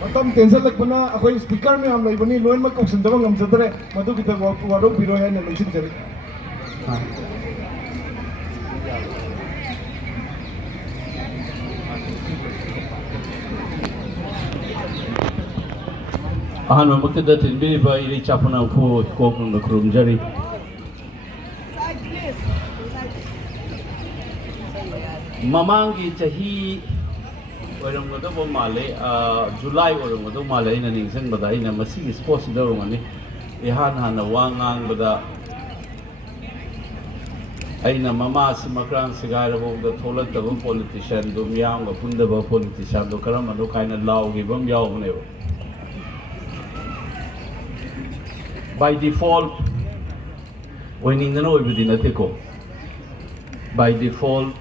Matam tension lakbana akhoi speaker mein hum laibani loin ma kausin dawang ngam jadre madu kita wado biro hai na lengsin jare ahan mamakta tinbi ba iri chapana phu kokung na krum jari mamangi chahi oramgodo male July oramgodo male ina ningsang bada ina masi sports da romani ihan hana wangang bada aina mama simakran sigara bo da tholat da politician do miyang ga punda ba politician do karam do kaina law gi bam yaw ne by default winning the no ibidina teko by default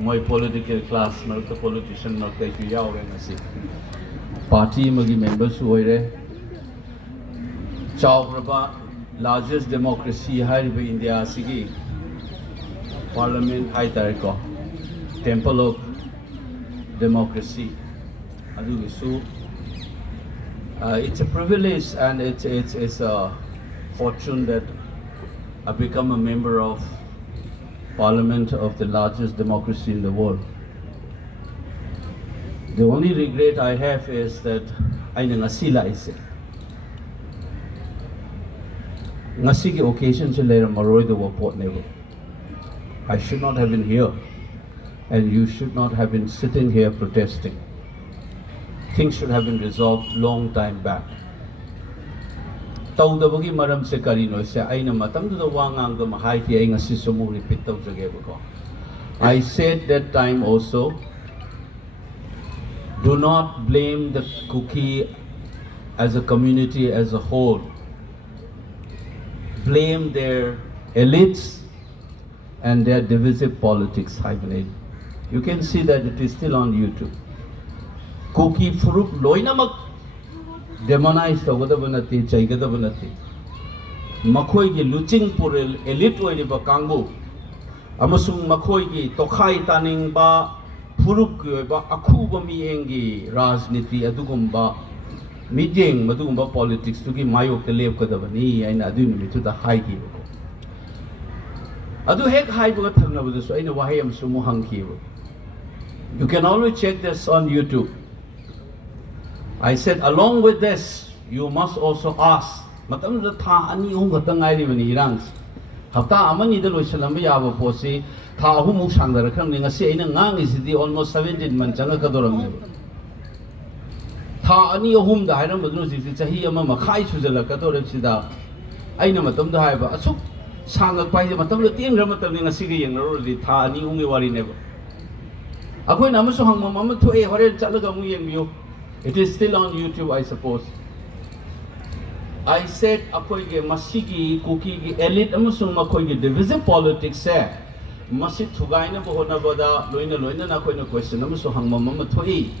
my political class not the politician not the yaw na si party magi members who are chawraba largest democracy hai be India sigi parliament hai tariko temple of democracy adu isu it's a privilege and it's a fortune that I become a member of Parliament of the largest democracy in the world. The only regret I have is that I ngasila ise. Ngasi ki occasion se lera maroi the report never. I should not have been here, and you should not have been sitting here protesting. Things should have been resolved long time back. Tawdabagi maram se karino se aina matam do wangang do mahai ti ay ngasi sumu repeat taw jage ko. I said that time also, do not blame the Kuki as a community as a whole. Blame their elites and their divisive politics hibernate. You can see that it is still on YouTube. Kuki fruit loinamak demonize tagodabanati chaigadabanati makhoi gi luching purel elite oiriba kangbu amasung makhoi gi tokhai taning ba phuruk ba akhuba mi engi rajniti adugumba meeting madugumba politics tu gi mayok te lep kadabani aina adu nimitu da hai gi ko adu hek hai ba thangna bu so aina wahay am sumu hangki you can always check this on YouTube. I said, along with this, you must also ask. Matam da tha ani hum gatang ai ri bani irangs. Hafta amani da loisalam ya ba posi tha hu mu sang da rakhang ninga se ina ngang is the almost 17 man changa ka doram ne. Tha ani hum da hairam badru si chahi ama makhai sujala ka dorem sida. Aina matam da hai ba asuk sang pai matam da tiang ram matam ninga si gi yang ro ri tha ani hum ngi wari ne ba. Akoi na ma so hang ma ma thu e hore chalaga mu yeng biyo. It is still on YouTube, I suppose. I said, "Akoi ge masigi kuki ge elite amusung makoi ge divisive politics se masi thugai na bohona boda loina na koi na question amusu hangma mama thoi."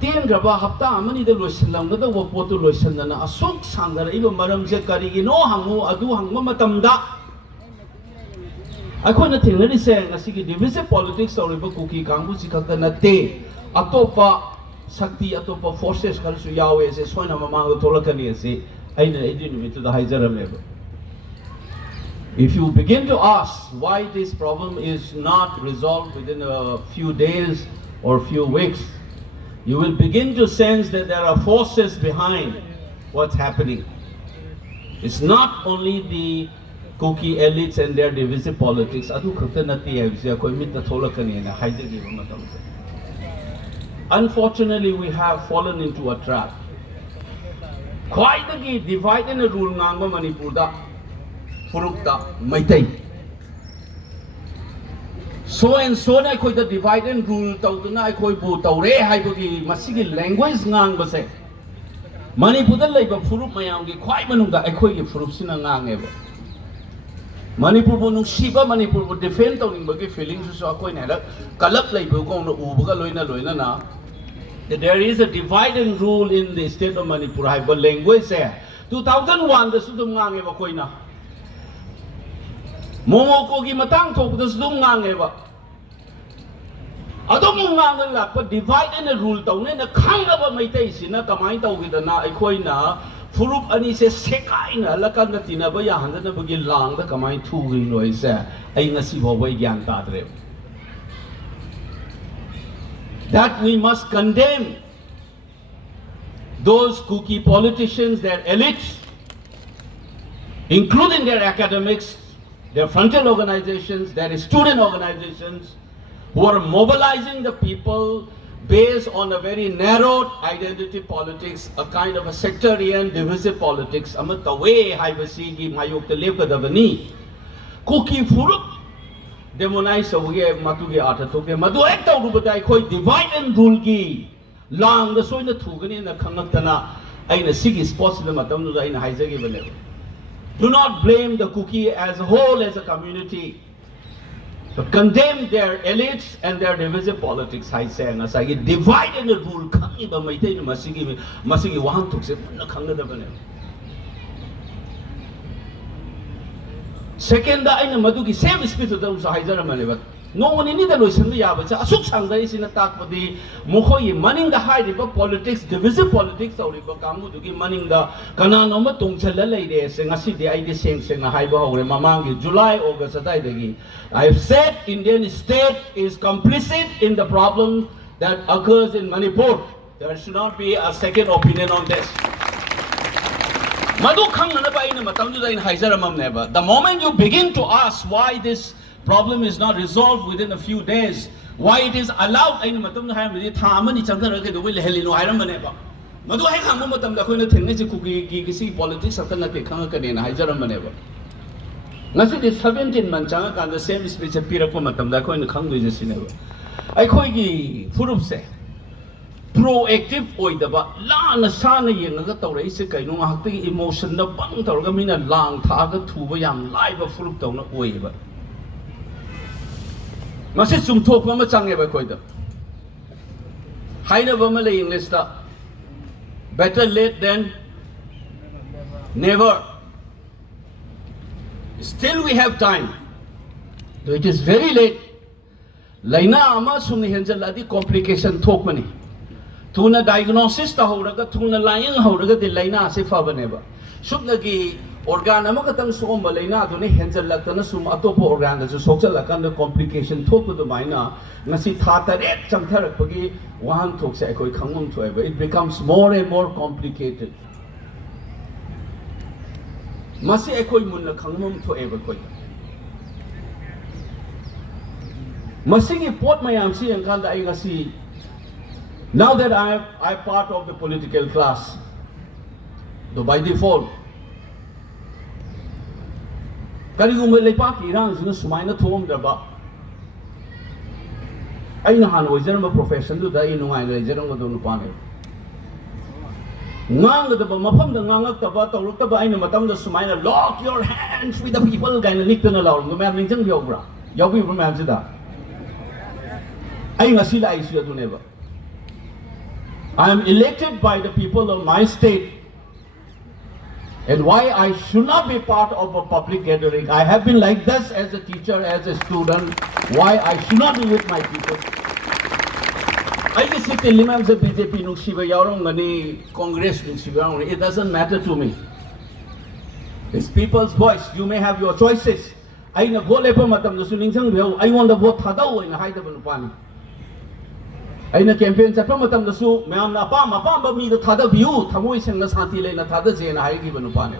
Tien graba hafta amani de loisalam na da wopotu loisan na asok sangara iba maram je kari gi no hangu adu hangma matamda. Akoi na thingnari se ngasigi divisive politics or iba kuki kangbu sikakta na te atopa Sakti atopa forces kalsu yawe se soina mamang tolakani se aina idin to the haijaram. If you begin to ask why this problem is not resolved within a few days or few weeks, you will begin to sense that there are forces behind what's happening. It's not only the Kuki elites and their divisive politics. Adu khatanati hai koi mitta tolakani na haijagi matam. Unfortunately, we have fallen into a trap. Quite the divide and rule ngangba Manipur da Furukta Maitai. So and so na koi the divide and rule tautuna koi bu taure hai bu ki masigi language ngangba se. Manipur da laiba Furuk mayam ki quite manungda koi ki Furuk sina ngangeba. Manipur bu nung shiba Manipur bu defend tauning bagi feelings so koi na la kalap laiba ko na ubaga loina na. There is a divide and rule in the state of Manipur. I have language there. 2001, the Sudum Nangeva Koina. Momoko gi matang tok the Sudum Nangeva. Adong ngang lakpa divide and rule taw na khangaba maitai sina kamai taw gidana aikoi na furup ani se sekai na lakan na tinaba ya handa na bagi lang da kamai thugi loi se ai ngasi bo bai gyan ta dre that we must condemn those cookie politicians, their elites, including their academics, their frontier organizations, their student organizations, who are mobilizing the people based on a very narrow identity politics, a kind of a sectarian, divisive politics. Amata way haibasigi mayok te lepkadavani. Cookie furup demonize away matugi ata toke madu ekta rubatai koi divide and rule ki lang the soina thugani na khangaktana aina sigi sports the matam da aina haizagi bane. Do not blame the cookie as a whole as a community, but condemn their elites and their divisive politics. I say na sagi divide and rule khangi ba maitai na masigi wahan thukse na khangna da bane. Second, I am Maduki, same spirit of those Hizaraman. No one in either Lucian the Yabas, a Suksanga is in attack for the Mohoy, manning the high river politics, divisive politics, or Ribokamu to give manning the Kananoma Tungchella ladies, and I see the idea saying a high bow, Mamangi, July, August, I have said Indian state is complicit in the problem that occurs in Manipur. There should not be a second opinion on this. The moment you begin to ask why this problem is not resolved within a few days, why it is allowed, politics the 17 months the same speech appear proactive oidaba lana sana yenga tawre se kaino hakti emotion na bang tawga mina lang thaga thuba yam laiba furup tawna oiba mase chumthok ma change ba koida haina ba ma le english ta better late than never. Still we have time, though it is very late. Laina ama sumni henjal adi complication thok mani Tuna diagnosis ta horaga tuna lying horaga de laina se fabaneba. Subnagi organ amakatang sum laina duni hensel latana sum atopo organ da social lakan the complication thok to maina ngasi thata ret chamthar pagi wahan thok se koi khangum thoeba. It becomes more and more complicated. Masi ekoi munna khangum thoeba koi. Masingi pot mayam si angkanda ay ngasi. Now that I'm part of the political class, though by default, Karigumba Lepak Iran is no Sumaina Tom Daba. I know how to general profession to die in Wine, general Donupane. Nang the Mapam, the Nanga Tabata, Rukaba, and Matam the Sumaina, lock your hands with the people, and Nickton alone, no matter Linton Yogra. Yogi from Amsterdam. I know Sila Asia to never. I am elected by the people of my state, and why I should not be part of a public gathering. I have been like this as a teacher, as a student, why I should not be with my people. I just sit in Limam the BJP Nukshiva Yarongani Congress Nukshiva, it doesn't matter to me. It's people's voice. You may have your choices. I want to vote Hadao in Hyderabad. I na campaign sa pamatam na su mayam na apam mi the thada view thamoi sing na santi le na thada je na haigi banu pane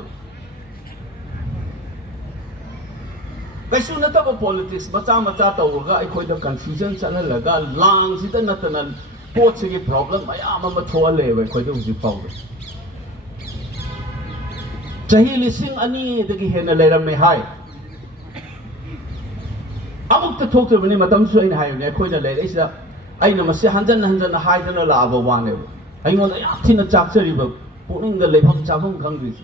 kaisu na ta politics macha ta urga ai khoi da confusion chana laga lang si ta natanan pot se ge problem mayam ma thol le bai khoi da uji pau chahi lising ani de gi hena le ram me hai amuk ta thok te bani matam su ai hai ne khoi da le isa I know Massa Handan hide and a lava one. I want a tin of chapter river, putting the lip of Chabon countries.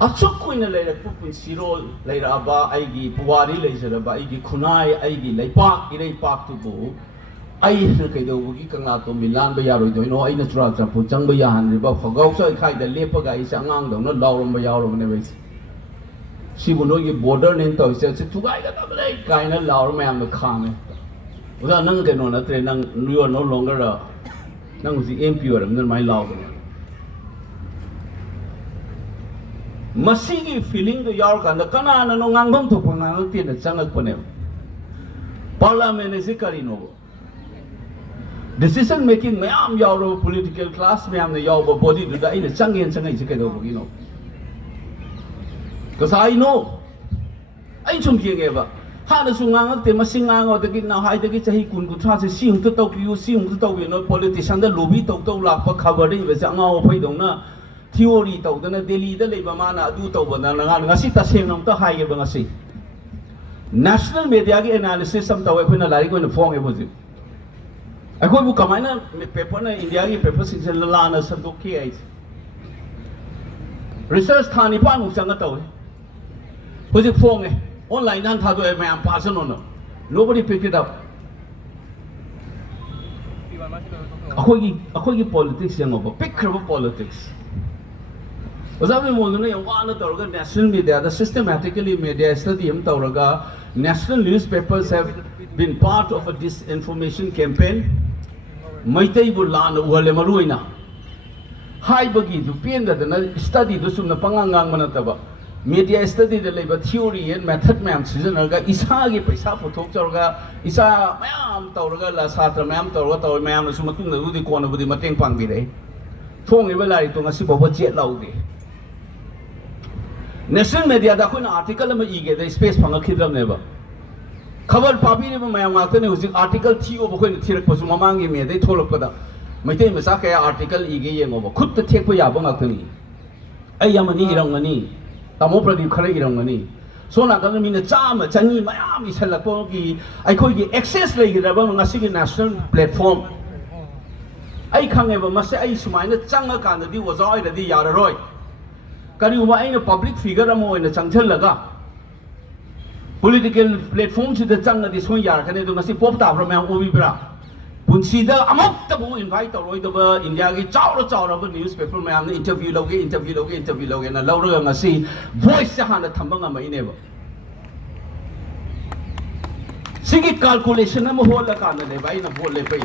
A choke in a later put with Siro, later Abba, Igi, Puari, laser, Igi, Kunai, Igi, Lay Park, Ire Park to go. I look at the Wikanato, Milan Bayaro, you know, in a truck, and put Jambayan, River for Gausa, Kai, the Lepa guy is among them, not Lauren Bayaro, never. She will know you border into says to guide a kind of Laura man the comment. Oja nang ke no na tre nang you are no longer a nang si MP or nang mai law masigi feeling to yaw kan kana na no ngang bam thok ngang tin na changak pane parliament is kari no decision making mayam yaw political class mayam na yaw body do da ina changen changai chike do gi no because I know ai chum ki nge ba ha na su ngang te masing ngang o de ki na hai de ki chahi kun ku tha se siung to tau pi siung to tau pi no politician da lobby tau tau la pa cover de be sa ngao phai dong na theory tau da na Delhi da leiba mana adu tau ba na ngasi ta seng nong ta hai ge ba ngasi national media ki analysis sam tau ko na lari ko na phong e bo ji ai ko bu kamai na paper na India ki paper sin se la na sam do ki ai research thani pa nu chang tau ko ji phong e online nan tha do e ma pa san no nobody picked it up akhoi ki politics yang obo pick crab politics Oja Bimol na yung wala tawraga national media, the systematically media study am tawraga national newspapers have been part of a disinformation campaign. Maitay bulan wale maruina. Hai bagi tu pienda na study tu sumna pangangang manataba. Media study the labor theory and method ma'am season naga isa gi paisa photok tawraga isa ma'am tawraga la satra ma'am tawraga ma'am na sumatung na rudi ko na budi mateng pangbire. Phong ibelari tu ngasi bobo jet laude. National media da koi na article ma ige da space phanga khidram ne ba khabar papi ne ma mayam ngakta ne usi article thi o koi na thirak pasu mamang gi me dai tholok pada maitai ma sa ka article ige yengo ba khut ta thek pa ya ba ngakta ni ai yamani irang ngani tamo pradeep khare irang ngani so na ka mi na chama changi mayam i salak po gi ai khoi gi access lai gi da ba ngasi gi national platform ai khange ba ma se ai sumai na changa kan da di wa zai da di ya roi Kani uma aina public figure amo ina changchal laga political platform si da changa di soi yar kane do ngasi pop ta bra ma obi bra punsi da amok ta bu invite to roi da ba India gi chaw ba newspaper ma am interview loge na law ro ngasi voice sa han da thamba nga mai ne ba sigi calculation amo hol la kan ne ba ina bol le pai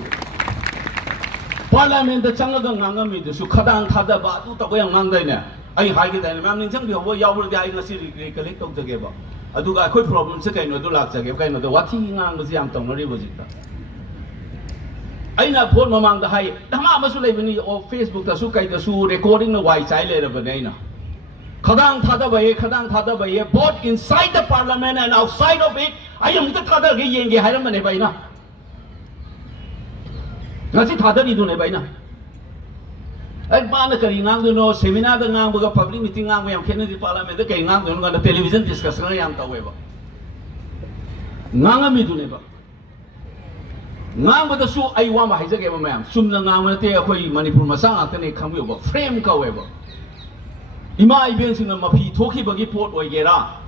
parliament da changa ga nganga mi du su khadang thada ba du ta ko yang ngang dai ne ai hai ki dai mam ning chang bi ho yaw bur di ai ngasi recollect tok jage ba adu ga khoi problem se kai no do lak jage kai no do wathi ngang ba siam tong ri bo ji ta ai na phone mamang da hai dama ma su lei bani o Facebook da su kai da su recording na wai chai le ra ba nei na khadang thada ba ye both inside the parliament and outside of it ai am ta thada ge yeng ge hai ram ne bai na ngasi thada ni du ne bai na ai ba na kari ngang do no seminar da ngang ba public meeting ngang yam khen di parliament da kai ngang do no television discussion yam ta we ba ngang mi du ne ba ngang ba da su ai wa ma hai jage ba mayam sum na ngang na te akhoi Manipur ma sang ta ne kham yo ba frame ka we ba ima ibeng sing na ma phi thoki ba gi port oi ge ra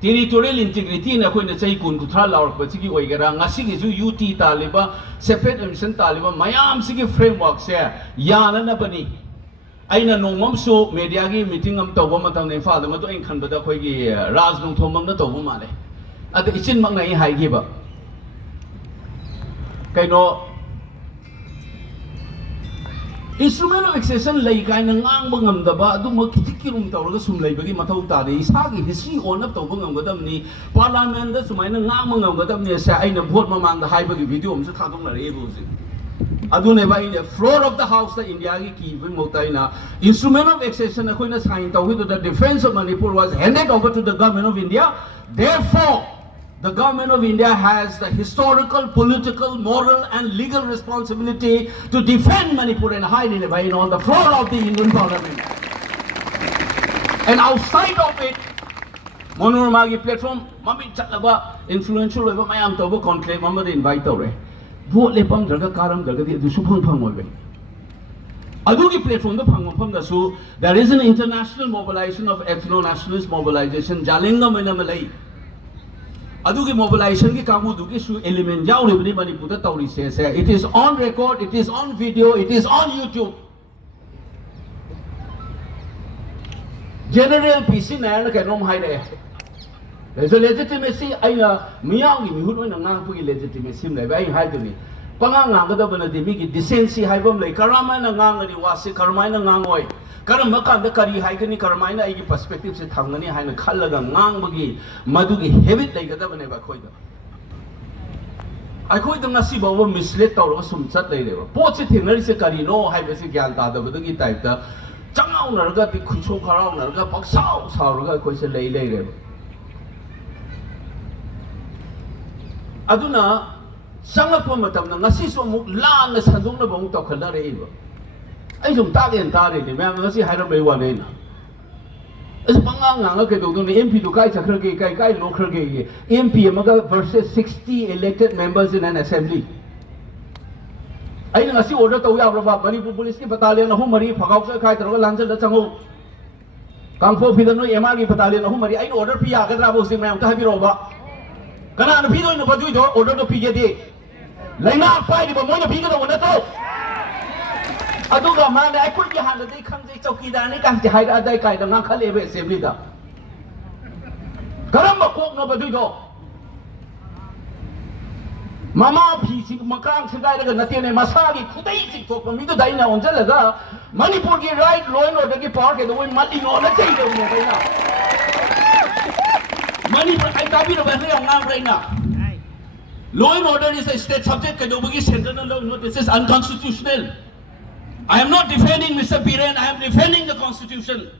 territorial integrity na khoi na chai kun ku thra lawr ba chi gi oi ge ra ngasi gi ju UT taliba separate emission taliba mayam sigi framework se yana na bani aina nongmam su media gi meeting am taw ma tam ne fa da ma to en khan ba da khoi gi raj nong thomam na taw ma le ade ichin mak nai hai gi ba kaino instrument of accession lei kai na ngang bangam da ba adu ma kitikirum taw ga sum lei ba gi mathau ta de isa gi history on up taw bangam ga dam ni parliament da sumai na ngang bangam ga dam ne sa aina vote mamang da hai ba gi video am sa tha dong na re bu ji adu ne ba in the floor of the house da India gi ki bi mo tai na instrument of accession na khoi na sign taw hi the defense of Manipur was handed over to the government of India. Therefore the government of India has the historical, political, moral and legal responsibility to defend Manipur and hide in it on the floor of the Indian parliament. And outside of it, Monormagi platform, Mami Chatlaba, influential over my Amtoba conclave, Mama invite away. Vote Lepam Draga Karam Draga, the Supang Pangway. Adugi platform the Pangapam the Su, there is an international mobilization of ethno-nationalist mobilization, Jalinga Minamalay. Adugi mobilization ki kamu dugi su element jaw rebni Manipur ta tawri se it is on record, it is on video, it is on YouTube. General PC na na kanom hai re there's a legitimacy aina miyang mi hudon ngang pugi legitimacy le bai hai duni pangang ngang da bana de mi ki decency hai bam le karama na ngang ni wasi karmai na ngang oi karam makan da kari hai kani karmai na ai perspective se thangani hai na khallaga ngang bagi madu gi habit le ga da bane ba khoi da ai khoi da ngasi ba mislead taw sum chat le le ba po che thengnari se kari no hai be se gyan ta da badu gi type da changau na ga ti khucho kharau na ga pak sao sao ga khoi se le le ba aduna sangappa matamna ngasi so muk lan na sandung na bong taw khala re iba ai jum ta gen ta re ni ma ngasi haira me wa ne na as pangang nga ke do ni MP to kai chakhra ke kai lo khra ke MP maga versus 60 elected members in an assembly ai ngasi order taw ya ba Manipur police ki battalion ahum mari phagau sa khai taro lanjal da changu kangpho phidano MR ki battalion ahum mari ai order pi ya ga dra bo sing ma ta ha bi ro ba kana na phido no badui do order no pige de laina pai di ba mo na pige do na to aduga ma na ai khoi han dai khang jai chauki da ni ka ji hai da dai kai da nga khale be assembly da karam ba kok no badui do mama phi si makang sigai da na te ne masagi khudai si to mi do dai na onjal ga Manipur ki right law and order ki power ke do mali no na chai do ne dai na Manipur I tabi no bhai ngang right now. Law and order is a state subject. Kadobagi central law. No, this is unconstitutional. I am not defending Mr. Biren. I am defending the constitution.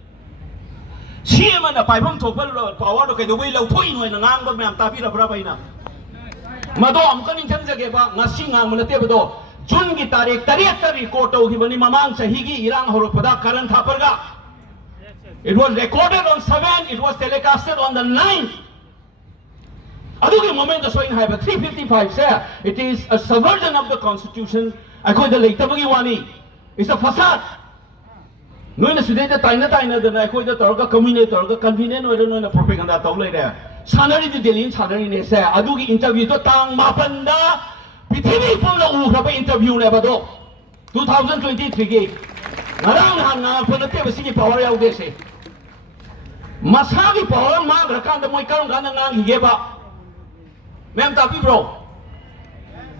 CM na paipam topal power do kadobagi law thoi no ngang ba me tabi ra bra na. Mado am kan inthang jage ba ngasi ngang mulate ba do June ki tarikh 73 court ho gi bani mamang sahi gi irang horo pada karan thaparga. It was recorded on 7, it was telecasted on the 9th. Adugi moment the swing have 355 say it is a subversion of the constitution. I call the later bagi wani. It's a facade. No na sudai da taina da na ko da torga community torga convenient or no na propaganda taw lai da. Sanari di delin sanari ne say adugi interview to tang mapanda pithimi pumla u khaba interview le ba do 2023 gi ngarang hanga phone te ba sigi power yaw de se masagi power ma rakan da moi karam kan ngang hi ba mem ta pi bro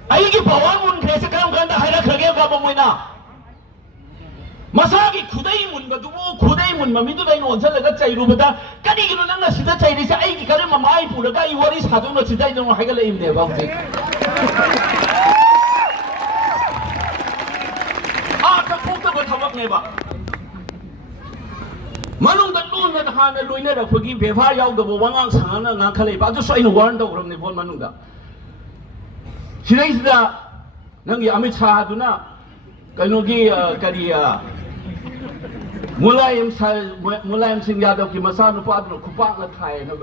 ai gi power mun kre se karam kan da haira khage ba ba moi na masagi khudai mun ba du khudai mun ma mi du dai no chal ga chai ru ba da kani gi no nang na sida chai ri se ai gi karam ma mai pu da ga I wari sa du no chidai no ha ga le im de ba hu ka phukta ba thamak ne ba Manung da nun na han na luina da phugi beva yaw da bo wangang sang na nga khale ba ju so ina warn da ram ne bon manung da Sinai sida nang ya Amit Shah du na kaino gi kariya Mulayam Singh Yadav ki masa nu pa du khupak la thai na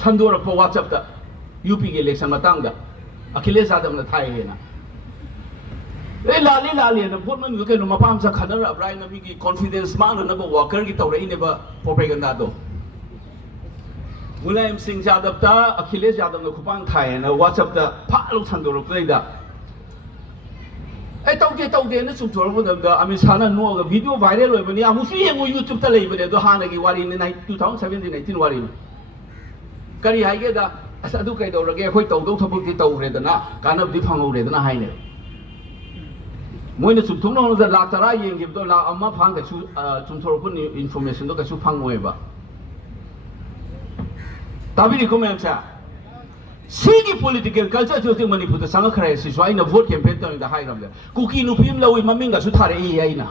sandora po WhatsApp da UP ge election matang da Akhilesh Yadav na thai he na lali na put man ke no mapam sa khana ra na mi ki confidence ma na ba worker ki tawra ine ba propaganda do Mulayam Singh Yadav ta Akhilesh Yadav na khupang thai na WhatsApp da pha lu than do ro play da ai tau de na sum thor bo da Amit Shah na no ga video viral loi bani amu si yengu YouTube ta lei bane do hana gi wari ne 2017 19 wari kari hai ge da asa du kai do ra ge khoi tau do thapuk ti tau re da na kanab di phang re da na hai ne Moina sum thong no da la tara yeng gi do la amma phang ka chu chum thor pun information do ka chu phang moi ba tabi ni ko mem cha Sigi political culture jo ting Manipur da sang khare si so aina vote campaign ta da hai ram le kuki nu pim lawi maming ga su thare e aina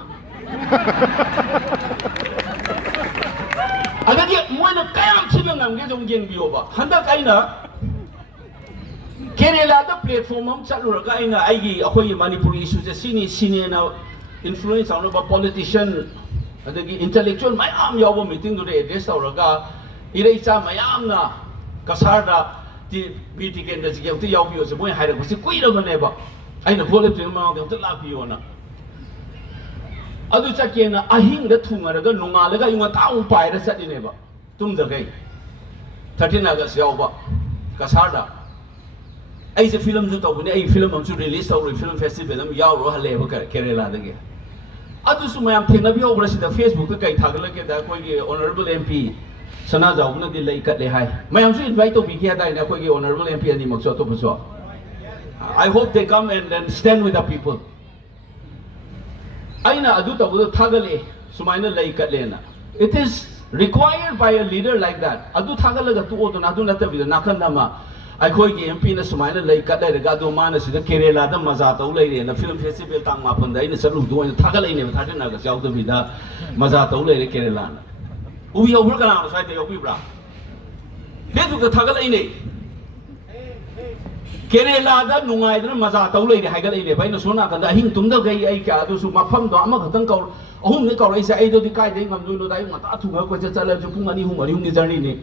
agadi moina kayam chim ngam ge jong gen bi oba handa kaina Kerala da platform am chalu ra aina aigi akhoi Manipur issue je sini na influence on ba politician adagi intellectual mayam yaw meeting do address ra ga irei cha mayam na kasarda ti BTK da ji ti yaw bi so moi hai ra ko si kui ra ne ba aina political ma de ta la bi ona adu cha ke na ahing da thunga ra ga nunga la ga yunga taung pai ra sat ne ba tum da gai 13 August yaw ba kasarda ai se film ju to bu ne ai film am chu release to film festival am yaw ro ha le ba Kerala da ge adu su mayam thena bi over si da Facebook ka kai thagla ke da koi ge honorable MP Sana Jauna di lay kat lehai. Mayam su invite to be here dai na koi honorable MP ani makso to puso. I hope they come and stand with the people. Aina adu tabu thagale sumaina lay kat lena. It is required by a leader like that. Adu thagalaga tu odo na adu natabi na kandama. I khoi ki MP na sumaina lay kat lay ga do mana sida Kerala da maza tau lay na film festival tang ma panda ina salu do thagalai ne thade na ga chau to bi da maza tau lay Kerala na. Ubi over kana sai te ubi bra. Desu ka thagalai ne. Kerala da nungai da maza tau lay hai ga lay ne bai na sona ka da hing tum da gai ai ka adu su mafam do ama khatang kau ahum ne kau ai sa ai do di kai de ngam do no dai ngata thu ga ko cha chala ju pung ani hum ni journey ne.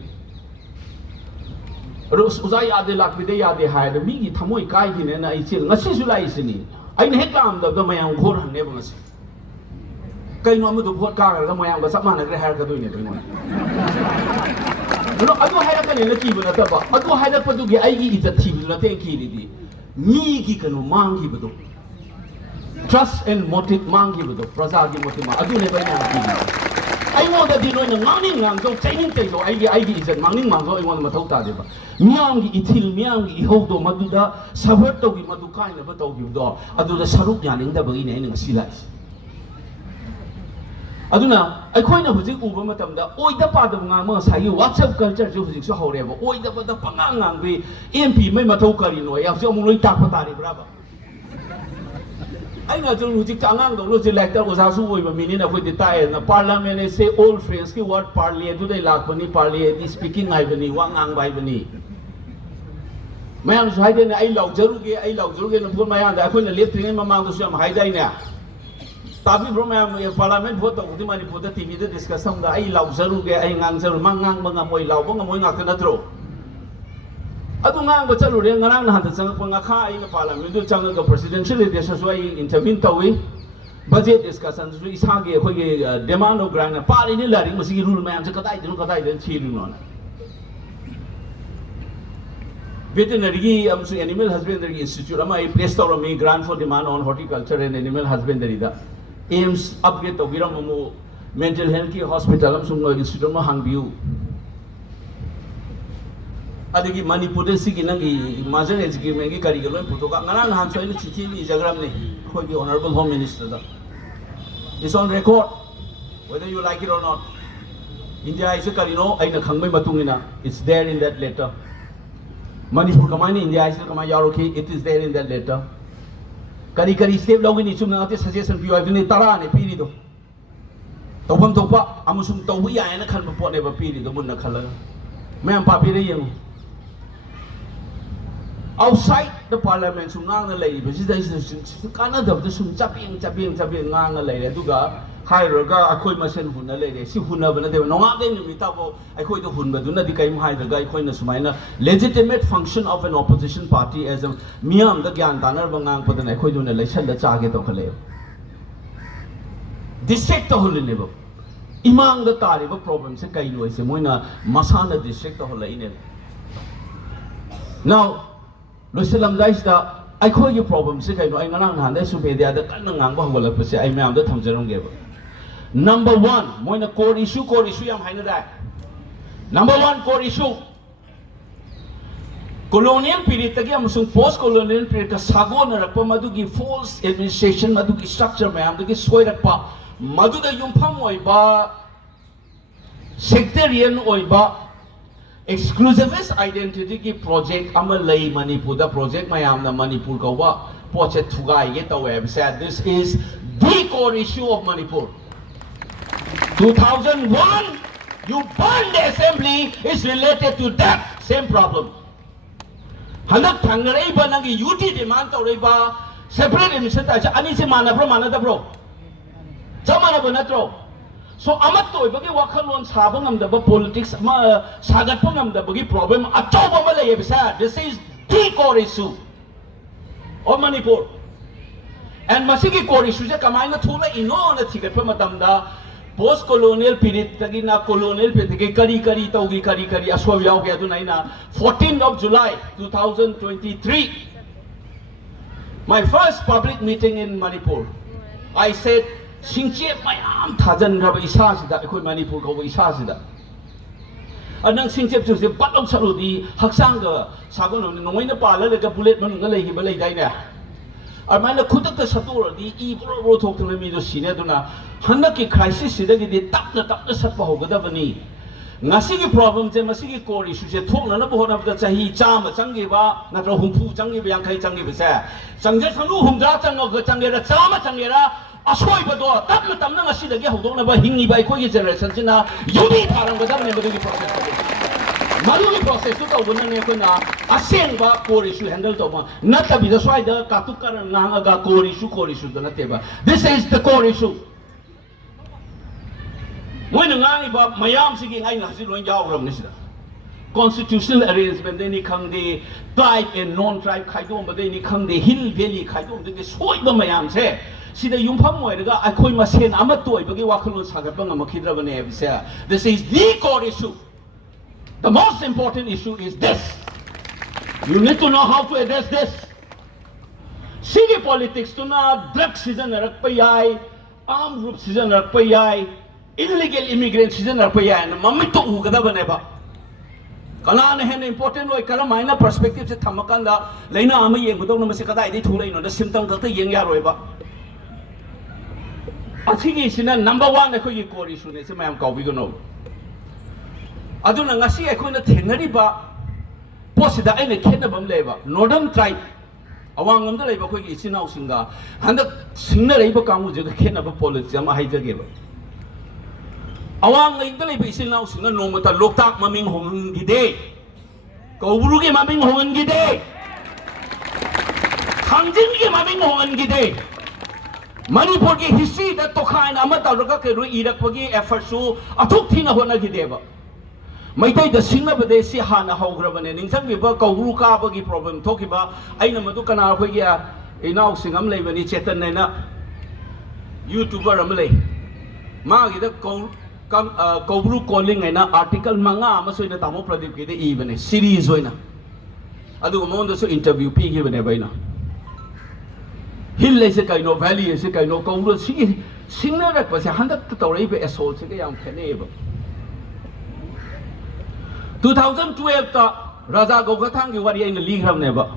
Rus uzai ade lak bide ade hai da mi gi thamoi kai gi ne na ai chil ngasi su lai sini ai ne hekam da mayang khor han ne ba ngasi kai no amudu phot ka ga mayang ba sapma na gre har ka doi ne doi mo no adu hai ka ne la ki ba ta ba adu hai da padu gi ai gi izat thi bu na te ki ri di mi gi ka no mang gi ba do trust and motive mang gi ba do praza gi motive ma adu ne ba na ki I want that you know the morning and don't training things so I is that morning man so I want to ta de ba myang gi ithil myang gi ho do maduda sabot to gi madu kai na ba to gi do adu da saruk ya ning da ba gi ne ning si lai aduna ai khoi na hujik u ba matam da oi da pa da nga ma sai WhatsApp culture ju hujik so ho re ba oi da ba da pangang ngang bi MP mai ma thau kari no ya so mu loi tak pa ta ri bra ba I know to look at Angang, the elector was also with a meaning of the tie and the parliament say old friends, ki what parley to the Lakoni parley, speaking Ivany, Wangang Ivany. Ma'am, so I didn't I love Jeruge, and put my hand. I couldn't lift him among the Sham Haidina. Tabi Bromam, Parliament, what the money put the TV to discuss some I love Jeruge, I answer Mangang, Mangamoy, Laubong, after the throw. Adu nga ba chalu re ngarang na han chang panga kha in parliament du chang ga presidential election so I intervene tawi budget discussion su isa ge khoi ge demand of grant pa ri ni la ri masi rule mayam se kadai den chi ru no na veterinary amsu animal husbandry institute ama I place to me grant for demand on horticulture and animal husbandry da aims upgrade to giram mo mental health ki hospital am sung institute ma hang biu adigi Manipur de sigi nangi master education gi kari galo puto ka ngana han so ni chichi ni jagram ne khoi gi honorable home minister da is on record whether you like it or not India is kari no aina khangmai matungina it's there in that letter Manipur kamai ni India is kamai yaroki it is there in that letter kari step login ni chumna ate suggestion pi ni tara ne piri do tawam topa amusum tawu ya na khan pot ne ba piri do mun na khala ma'am pa piri yang outside the parliament sum ngang na lei bisi dai su kana da de sum chaping ngang na lei du ga khai ro ga akhoi masen hun na lei re si hun na ba na de no nga de ni ta bo akhoi do hun ba du na di kai mai da ga akhoi na sumai na legitimate function of an opposition party as a miam da gyan tanar ba ngang pa da akhoi du na lei shan da cha ge to khale district to hol ne ba imang da tari ba problem se kai no se moina masana district to hol ne now Lucilam Daista, I call you problems. I know I'm not going to be the other kind I am the Tamzerong gave. Number one, when a core issue, I'm hiding that. Number one core issue. Colonial period, again, some post colonial period, Sagon or Madugi false administration, Madugi structure, Madugi sweat at Pa, Maduga Yumpam Oiba, sectarian Oiba. Exclusivist identity ki project amalay Manipur the project mayam na Manipur ka wa poche thugai get the website this is the core issue of Manipur 2001 you burned the assembly is related to that same problem hanak thangrei ba nang UT demand to rei ba separate administration ani se manada bro chamana ba natro so amat to bagi wakalon sabang the politics ma sagat pangam the bagi problem achoba malay bisa this is the core issue of Manipur and masigi core issue je kamai na thula ino na thigat pa matam da post colonial period tagi na colonial period kari taugi kari aswa yaw ge adu naina 14th of July 2023 my first public meeting in Manipur I said Singche mayam thajan raba isa sida ekhoi Manipur ko isa sida anang singchep chu se patlok saru di haksang ga sagon no ngoi na pala le ka bullet manung ga lei hi ba lei dai ne armai la khudak ta satur di I bro thok thung mi do sine duna hanak ki crisis sida gi di tapna sat pa hogada bani ngasi gi problem je masi gi core issue je thok na bo na da chahi cham changi ba na ro humpu changi ba yang khai changi ba sa changje sanu humda chang ga changi ra chama changi ra asoi ba do tapna ngasi da gi hodok na ba hingi ba ko gi generation china yumi tharang ga da ne ba gi process malu process tu kau benar ni aku na asing ba core issue handle tu ma nak tapi dah soal dah katuk kan ngang aga core issue tu nak tiba this is the core issue moi ngang iba mayam sigi ngai nak si loin jauh ram ni sida constitutional arrangement ni khang de tribe and non tribe khai dom ba de ni khang de hill valley khai dom de soi ba mayam se sida yumpham moi daga akhoi ma sen ama toi ba gi wakhlon sagat ba ngam khidra ba ne bisa this is the core issue. The most important issue is this. You need to know how to address this. Sige politics to na drug season rak pa yai, armed group season rak pa yai, illegal immigrant season rak pa yai. Na mamito ugada ba ne ba? Kana na hen important oi kala maina perspective se thamakan da leina ama yeng budong na masi kada idi thulai no da symptom ka ta yeng ya roi ba. Asigi sina number 1 na ko yi core issue ne se mayam kau bi go no. Aduna ngasi akhona thenari ba posida aina khenna bam leba northern tribe awangam da leba khoi gi sinau singa handa singna reiba kamu je khenna ba policy ama haijage ba awang ngai da leba sinau singa nomata loktak maming hong gi de kawuru gi maming hong gi de hangjin gi maming hong gi de Manipur gi history da to khain ama ta roka ke ru irak pagi effort su athuk thina hona gi de ba Maitai da singna bade si hana haugrabane ningchang bi ba kawru ka ba gi problem thoki ba aina madu kana khoi gi inau singam leibani chetan na youtuber am lei ma gi da kawru calling aina article manga ama soina tamo pradip gi de ibane series hoina adu mon da so interview pi gi bane baina hill se kaino valley se kaino kawru si singna rak pa se handak ta tawrei be assault se ga yam khane ba 2012 ta Raja Gogathang ki wari aina lig ram ne ba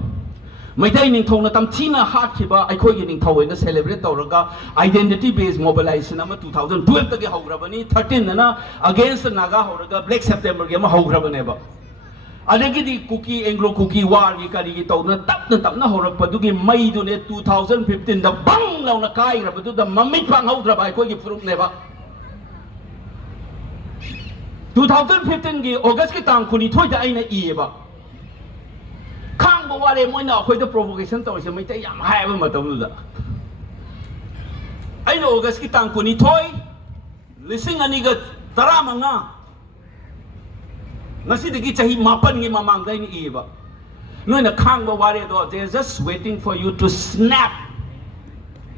Maitai ning thong na tam thina hat ki ba ai khoi gi ning thawai na celebrate tawraga identity based mobilization ama 2012 ta gi hogra bani 13 na against naga horaga black september gi ma hogra bane ba adagi di cookie anglo cookie war gi kari gi tawna tap na horak pa du gi mai du ne 2015 da bang law na kai ra du da mamit pang hogra ba ai khoi gi furuk ne ba 2015 ki August ki tang khuni thoi da aina I ba khang bo wale moina khoi da provocation taw se mai ta yam hai ba matam da aina August ki tang khuni thoi lising ani ga tara manga ngasi de ki chahi mapan ngi mamang dai ni I ba noina khang bo wale do they are just waiting for you to snap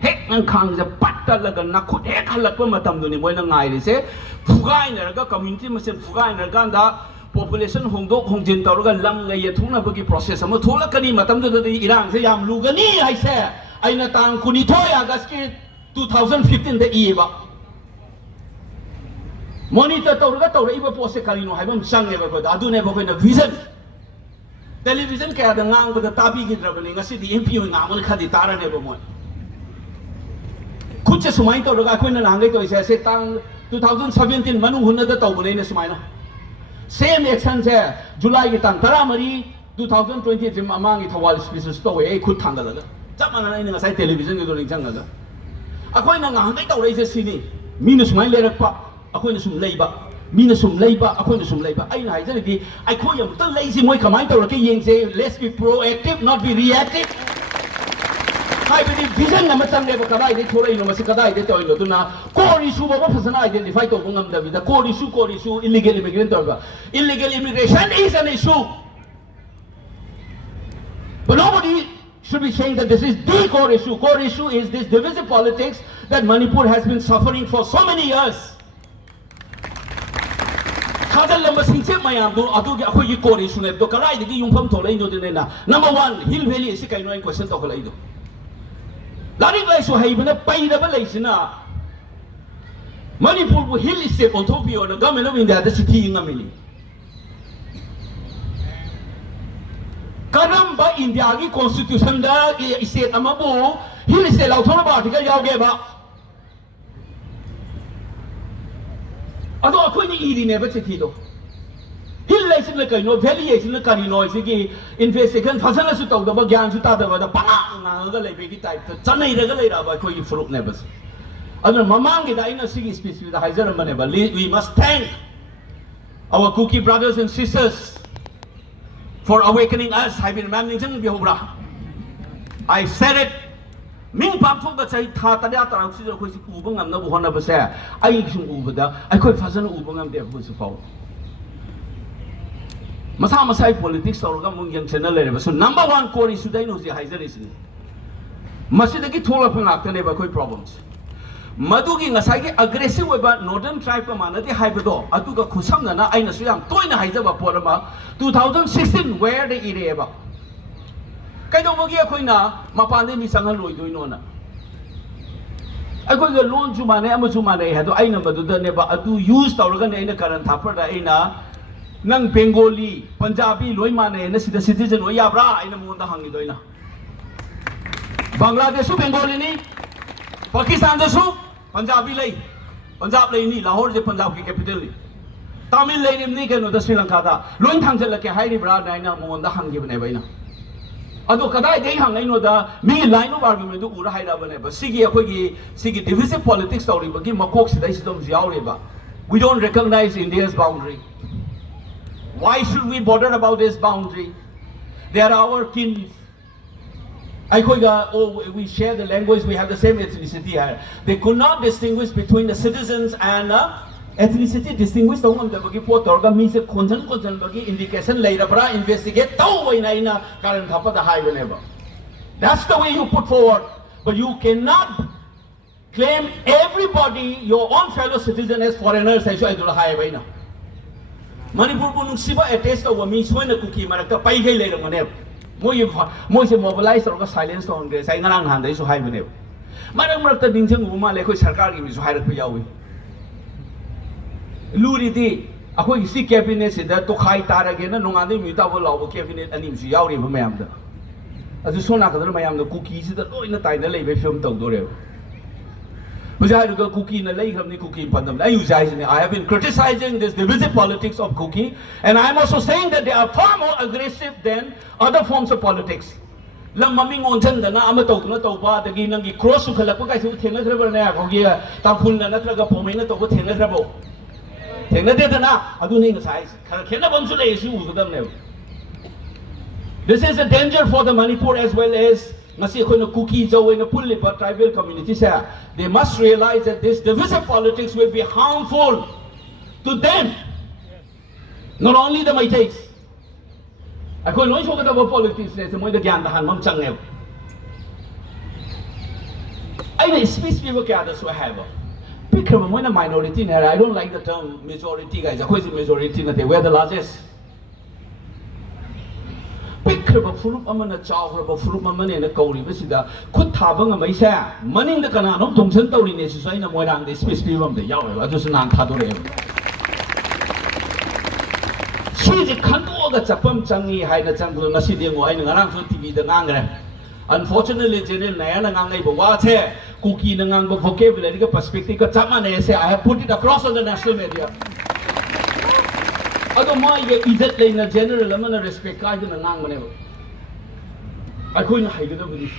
hek nang khang ja patta laga na khut hek halak pa matam du ni moina ngai ri se fugai na ga community masen fugai na ga da population hongdok hongjin tor ga lam ngai ye thungna ba ki process ama thola kani matam du de irang se yam lu ga ni hai se aina tang kuni thoi august ki 2015 de I ba monitor tor ga tor I ba pose kali no hai bam sang ne ba ko da adu ne ba ko na vision television ka da ngang ba da tabi gi dra ba ni ngasi di mp ngang mo khadi tara ne ba mo कुछ सुमाई तो लगा कोई ना लांगे तो ऐसे तंग 2017 मनु हुन the तो बने ने सुमाई ना सेम एक्शन से जुलाई की तंग तरा मरी 2020 जिम अमांग थवाल स्पीसीज तो ए खुद थांग लगा जब मना ने ngasai television के तो नहीं चंग लगा अकोई ना ngang तो रे से सिनी मीन सुमाई ले रख पा अकोई ने सुम लेबा मीन सुम लेबा अकोई ने सुम लेबा आई ना हाई जने दी अकोई यम तो लेजी मोय कमाई तो रखे येंग से let's be proactive not be reactive hai bidi vision na macam le ba kadai de thorai no masi kadai de toy no tuna core issue ba phasana identify to ngam da vida core issue illegal immigrant to ba illegal immigration is an issue but nobody should be saying that this is the core issue is this divisive politics that Manipur has been suffering for so many years khadal lamba singche mayam do adu gi akhoi gi core issue ne to kadai de gi yungpham tholai no de na number 1 hill valley isi kai no in question to kholai do Laring lai so hai bana pai da ba lai sina Manipur bu hill state on top yo na government of India da city ngamili Karamba India ki constitution da state amabu hill state lauthona ba article yauge ba ado akhoi ni iri ne ba chithi do hill lesin la kai no valuation la kari no sigi investigation phasana su taw da ba gyan su ta da ba da pa nga ga lei be ki type ta chanai da ga lei ra ba khoi ki fruit ne ba ado mamang gi da ina sigi speech with the haizer mane ba we must thank our Kuki brothers and sisters for awakening us. I've been managing Bihobra. I said it. Ming Pampo, but I thought that I was Ubung and Nabuhana Basa. I used Ubuda. I could fasten Ubung and there was a fall. Masamasai politics or Gamungan channel. So, number one core is Sudan was the Hizerism. Masidaki told up an actor never quite problems. Madugi Nasaki aggressive about northern tribe Manati Hyperdo, Atuka Kusamana, I know Toina Hizaba Porama, 2016, where the Ireba. Kaidomogia Koina, Mapande Misanga Luiduna. I got the loan to Mane, Amazumane, had I number to the neighbor, Adu used organ in the current Tapper, Ina, Nang Bengali, Punjabi, Loimane, and the citizen, Oyabra, in the Munda Hangidoina. Bangladesh, Bengali. Pakistan dasu Punjabi lay Punjab lay ni Lahore je Punjab ki capital ni Tamil lay ni ke no da Sri Lanka da loin thang jel ke hairi bra na na mo da hang gi bane baina ado kadai dei hang ai no da mi line of argument du ura haira bane ba sigi akhoi gi sigi divisive politics story ba gi makok sidai sidom yaw re ba we don't recognize India's boundary. Why should we bother about this boundary? They are our kin. We share the language, we have the same ethnicity here. They could not distinguish between the citizens and ethnicity. Distinguish the one that Torga means a content indication later, investigate, that's the way you put forward. But you cannot claim everybody, your own fellow citizen, as foreigners. Manipur punung siba attest over me, so in a cookie, Maraka, Paiga later, whenever. Moi se mobilize or silence on this. I know hand is so high with you. Madam Martha Dinchang Uma Leko Sarkari is higher to Yawi. Luridi, a quick sea cabinet said that to high tar again and no other mutable cabinet and him Yauri Mamda. As the son after I am the cookies that go in the title lay film Togdore. Which I had to go cookie in the lake of the cookie in Pandam. I have been criticizing this divisive politics of cookie, and I am also saying that they are far more aggressive than other forms of politics. Lamaming on Tandana, Amato, Toba, the Ginangi cross to Kalapuka, Tenable Nagogia, Tapuna, Natraga Pomina, Togo Tenable. Tenadana, I do need size. Kanabonsule issue with them. This is a danger for the Manipur as well as Nasi cookies in the Pulipa tribal communities. They must realize that this divisive politics will be harmful to them, not only the Maitais. I couldn't know about politics, there's a more than Gandahan Mamchang. I speak people gathers who have become a minority. I don't like the term majority, guys. Of course, the majority, they were the largest. Pick up a fruit among a child of a fruit money and a cold visitor could tabang a maisa, money the canal, don't send out in a society more than the space of the Yahweh, just an antadore. She's a canoe that's a pump changi, hide the jungle, Nasidim, and around TV the Nangre. Unfortunately, General Nayana Nangai, but what's here? Cookie the Nang vocabulary perspective, Taman say, I have put it across on the national media. I don't mind that in a general amount of respect. I didn't know. I couldn't hide it with this.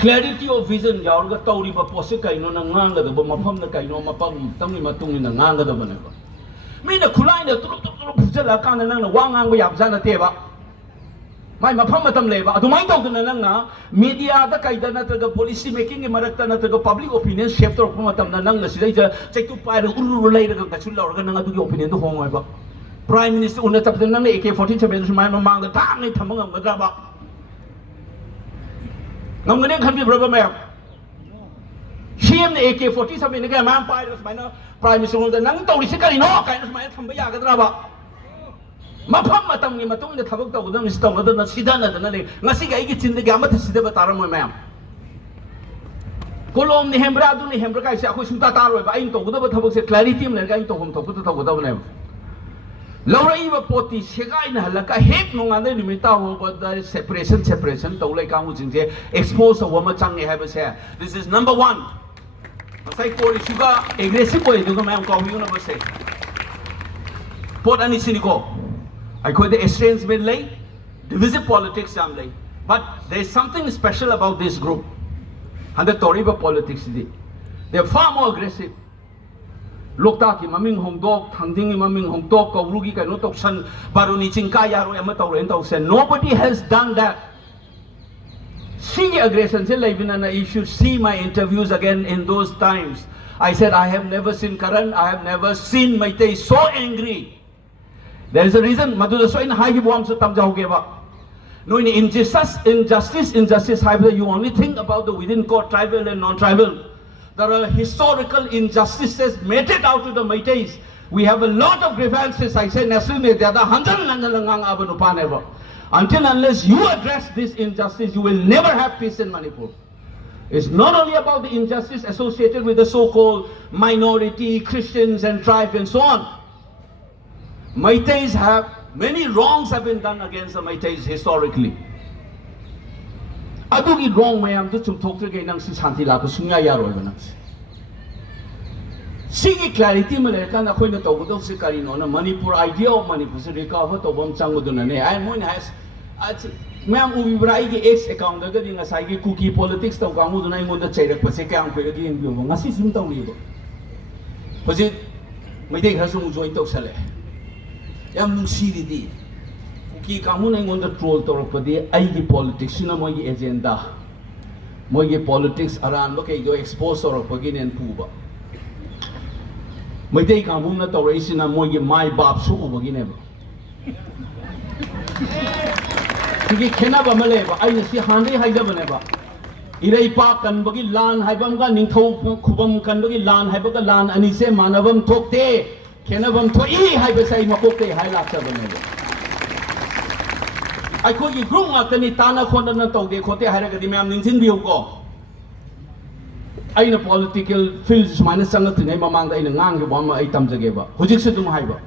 Clarity of vision, Yarga Tori, Posika, no Nanga, the Bomapam, the Kaino, Mapam, Tami Matung in the Nanga, the Boneva. Mean a Kulai, the Trukan and one way of Zanateva. My Mapamatam labor, I don't mind talking to Nanga, media, the Kaidana, the policy making a Maratana, the public opinion, shaped of Pumatam Nanga, take to buy the Uru related to the Chula, to the opinion to home. Prime Minister Unatap the Nanga, AK-47, my among the Tamil Tamang Madraba. No one can be rubber map. She and the AK-47 in the Gampire, Prime Minister, the Nanga, no kind of my Tambayaga. Mapamatam ni matong the Tabaka with them is the Sidana, the Nale, Nasiga gets in the Gamma to Sidaba Taramo, ma'am. Colom the Hembradu, the Hembrakai, Sakusutataro, I told the Tabaka clarity, and I told him to put it over them. Laura poti segai na halaka hek nong ande nimita ho but separation to like kamu jingje expose a woman chang ne have say this is number 1 masai ko suga aggressive boy duga mam ko yu na ba say pot ani siniko I ko the estrangement lay divisive politics sam lay but there is something special about this group and the Tory politics they're far more aggressive Lokta ki maming hong dog, thangding maming hong dog, kaurugi ka no toksan, baruni chingka yaro ema tawren tawsen. Nobody has done that. See aggression, if you see my interviews again in those times, I said I have never seen Karan, I have never seen Maitei so angry. There is a reason. Madura so in high bomb so tamjao geva. No in injustice, you only think about the within court tribal and non-tribal. There are historical injustices meted out to the Meiteis. We have a lot of grievances. I say, until unless you address this injustice, you will never have peace in Manipur. It's not only about the injustice associated with the so-called minority, Christians and tribes and so on. Meiteis have, many wrongs have been done against the Meiteis historically. Adugi wrong mayam to talk to again si Santi Lako Sunya Yaro. Sigi clarity Malaka na Koina Togo si Karino, Manipur idea of Manipur, recover to one Changodunane. I am one has Mam Ubi ex account in a Sagi cookie politics of Gamudunai on the Cheda Paseka and Peggy and Bill. Nassim don't leave. Was it? My day has some joint of Sale. Yam Sidi. Ki kamu nang on the troll torok padi ay gi politics na mo gi agenda mo gi politics aran lo kay do expose torok pagi nen puba mo day kamu na toration na mo gi mai bab su ubagi ne ba ki khena ba male ba ay si hande hai da bane ba irai pa kan bagi lan hai bam ga ning thau khubam kan bagi lan hai ba ga lan ani se manabam thokte khena bam thoi hai ba sai makokte hai lak sa bane ba I call you group Matani Tana Kondana Toge Kote Harakadimam Nintin Bioko. I in a political field minus Sangat name among the Nang Bama items ageva. Hujixum Haiba.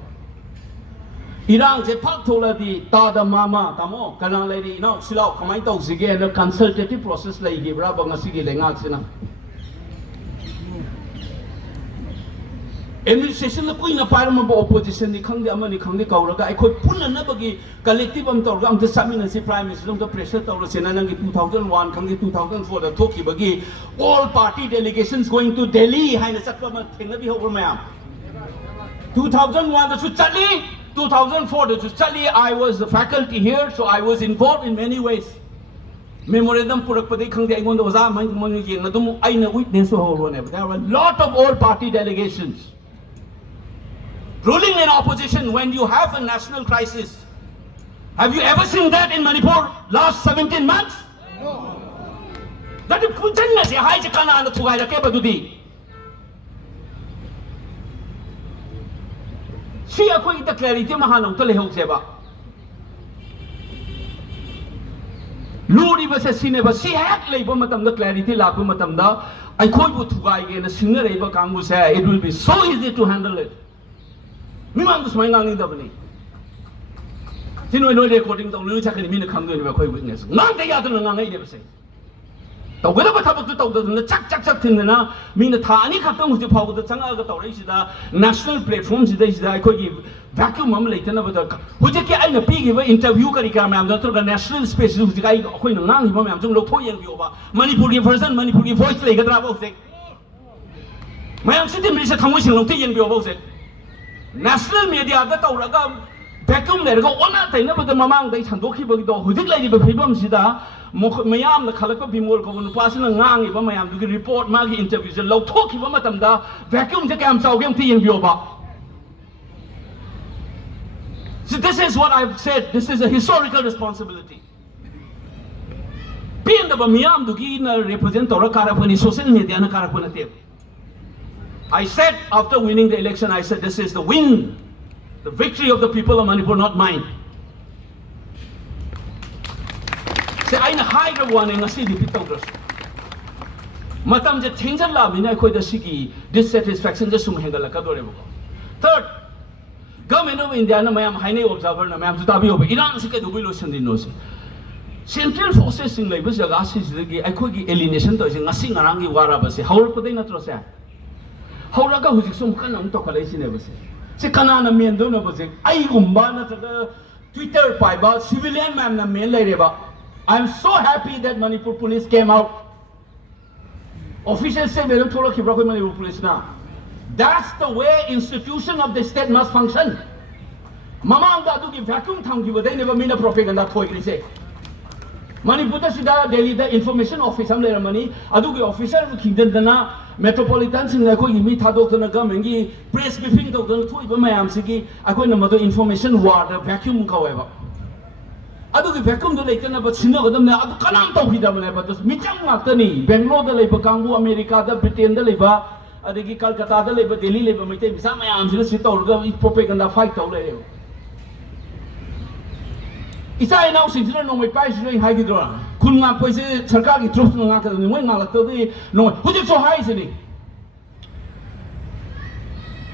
Iran je Paktola di Tada Mama Tamo, Kanan lady, no, Silo, Kamaito Zige and a consultative process like Rabbangasigi Lengatsina. Administration the Queen of Parliament opposition, the Kangi Amani Kangi Kauraga, I could put another collective Torgam, the Saminasi Prime Minister, the pressure of Senangi 2001, Kangi 2004, the Toki Bagi, all party delegations going to Delhi, Hainasakama, Tenabi over Mayam. 2001, the Chuchali, 2004, the Chuchali, I was the faculty here, so I was involved in many ways. Memorandum Purakpadi Kangi, I was a witness. There were a lot of all party delegations. Ruling in opposition when you have a national crisis. Have you ever seen that in Manipur last 17 months? No. That is Putin si hai chikana na tugai rake badudi. Si ako ita clarity mahanong to lehog seba. Luri ba sa sineba si hak labor matam da clarity laku matam da ay koi bu tugai ge na singa reba kangu sa it will be so easy to handle it. Mimang to smay ngang indabani. Sino no recording to lu chakani min kham do ni ba khoi witness. Ngang ta ya to ngang ngai de ba sai. To weda ba thabak to to na chak tin na min tha ani khatang hu phau da changa ga to rai sida national platform sida ai khoi gi vacuum am leitana ba da hu je ke ai na pi gi ba interview kari ka ma am da to ga national space hu ji kai khoi na ngang hi ba ma am jong lo thoi yang bi ba Manipur gi version Manipur gi voice le ga dra ba se. Ma am sitim ri sa thangoi sing lo ti yang bi ba se. National media ga to ra ga vacuum le ga ona tai na ba da mamang dai chan do khi ba gi do hu ji lai di ba phibam sida mayam na Khalaka Bimol ko nu pasin na ngang iba mayam du report magi interview je lo thok iba matam da vacuum je kam chaw gem ti yang bio ba. So this is what I've said, this is a historical responsibility. Pin da ba mayam du gi na represent ora kara pani social media na kara pana te. I said after winning the election, I said this is the win, the victory of the people of Manipur, not mine. Say I na higher one in a city pitogras. Matam je thinja la bina koi da sigi dissatisfaction je sum hengala ka dore bo. Third, Government of India na mayam haine observer na mayam sutabi obe Iran se ke dubai lo sandin no se Central forces sing lai bas jaga si gi akhoi gi alienation to se ngasi ngarang gi wara ba se haur padai na tro se haura ga hujik sum kan am to khalai sine ba se kana na men do na ba se ai gumba na ta Twitter pai ba civilian man na men lai re ba I am so happy that Manipur police came out officials say meron tholo khibra khoi Manipur police na that's the way institution of the state must function mama anga adu gi vacuum thang gi badai ne ba mina propaganda thoi ri se Manipur ta sida Delhi da information office am le ramani adu gi officer khingden dana metropolitan sing khoi gi mi thadok dana government gi press briefing to dana thoi ba mayam si gi akhoi na mado information war da vacuum ka wai ba adu gi vacuum do leitana ba sinna gadam na adu kanam to hi da mane ba dos michang maktani Bangalore da leiba kangbu America da Britain da leiba adagi Calcutta da leiba Delhi leiba mitai bisa mayam sina si tawrga propaganda fight taw le isa ina using sina no mai pai sina hai gidro kun nga poise sarkar gi trust nga ka ni moi nga lakto di no hujik so hai sini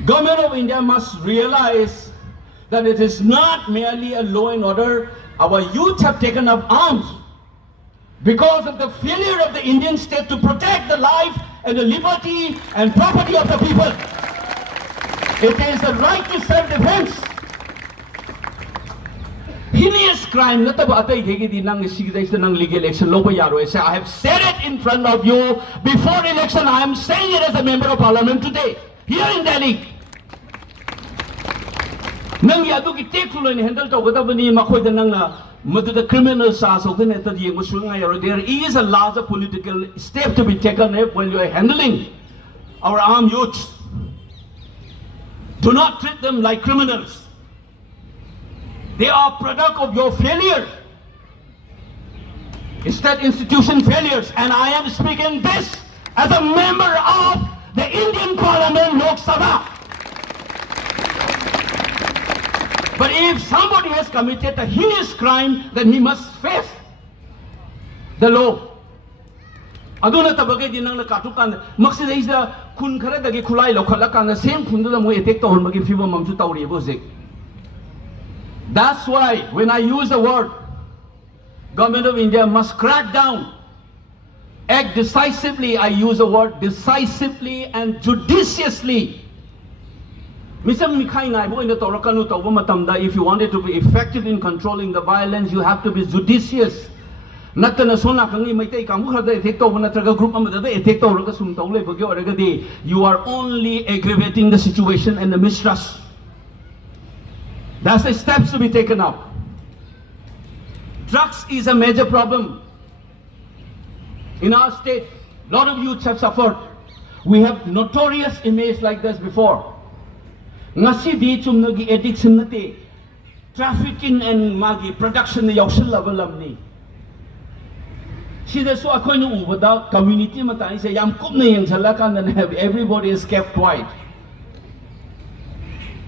Government of India must realize that it is not merely a law and order. Our youth have taken up arms because of the failure of the Indian state to protect the life and the liberty and property of the people. It is the right to self-defense. Heinous crime, not about I legal action. I have said it in front of you before election. I am saying it as a member of parliament today, here in Delhi. Nang yadu ki take full handle to gada bani makhoi da nang na madu the criminal sa so the net ye musunga yaro there is a larger political step to be taken when you are handling our armed youth. Do not treat them like criminals. They are product of your failure. State institution failures, and I am speaking this as a member of the Indian Parliament Lok Sabha. But if somebody has committed a heinous crime, then he must face the law. Aduna tabagay din nang nakatukan maksida is the kun khara dagi khulai lokhalakan the same kun da mo attack to hon magi fibo mamchu tawri bozik. That's why when I use the word Government of India must crack down, act decisively, I use the word decisively and judiciously. If you wanted to be effective in controlling the violence, you have to be judicious. You are only aggravating the situation and the mistrust. That's the steps to be taken up. Drugs is a major problem. In our state, a lot of youths have suffered. We have notorious images like this before. Ngasi di chumnagi addiction nati, trafficking and magi production na yaushin level lamni. Sida so akoy no ubada community matani sa yam kup na yang salakan and have everybody is kept quiet.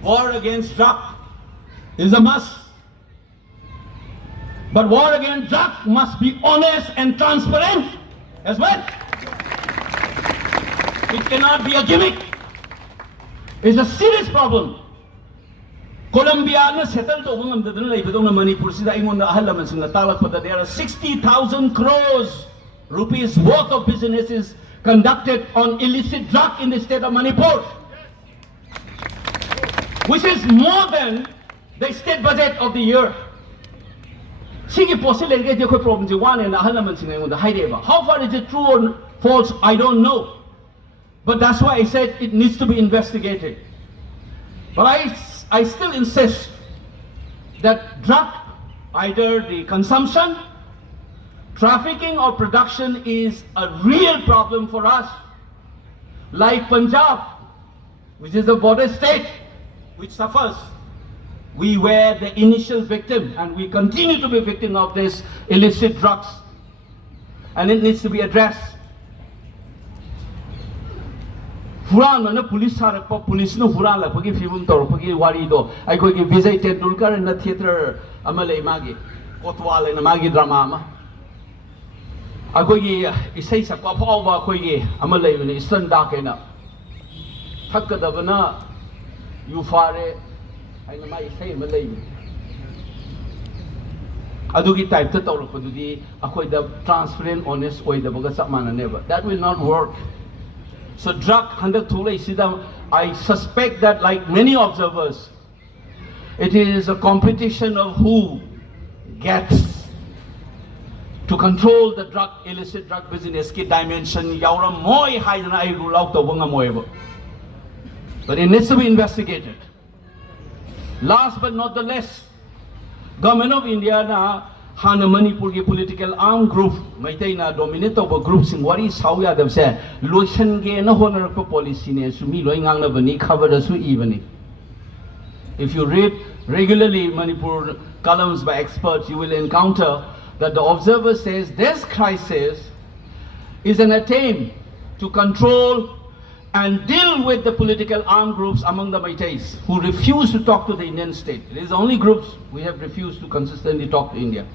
War against drug is a must. But war against drug must be honest and transparent as well. It cannot be a gimmick. It's a serious problem. Colombia na settle to ngam dadana lai bedong na Manipur sida ingon na ahalaman sing natalak pa there are 60,000 crores rupees worth of businesses conducted on illicit drug in the state of Manipur, which is more than the state budget of the year. Sige possible engage ko problem ji one and ahalaman sing ingon da haideba. How far is it true or false? I don't know. But that's why I said it needs to be investigated. But I still insist that drug, either the consumption, trafficking or production is a real problem for us. Like Punjab, which is a border state, which suffers. We were the initial victim and we continue to be victim of this illicit drugs. And it needs to be addressed. Huran na police harak pa police no huran la pagi film tor pagi wari do ai koi ki Vijay Tendulkar na theater amale magi kotwal na magi drama ma ai koi ki isai sa pa phaw ba koi ki amale ni stand da ke na thak da bana you fare haina mai sei ma lei adugi type ta tawrak padudi akoi da transparent honest oi da baga chap mana never that will not work. So drug handak thulai sida I suspect that like many observers it is a competition of who gets to control the drug illicit drug business ki dimension yaura moi haidana ai rule out tawanga moeba. But it needs to be investigated. Last but not the least, Government of India na Hana Manipur ki political armed group maitai na dominate over groups in wari sauya dam se lotion ge na honor ko policy ne sumi loi ngang na bani cover da su even. If you read regularly Manipur columns by experts, you will encounter that the observer says this crisis is an attempt to control and deal with the political armed groups among the Maitais who refuse to talk to the Indian state. It is the only groups we have refused to consistently talk to India.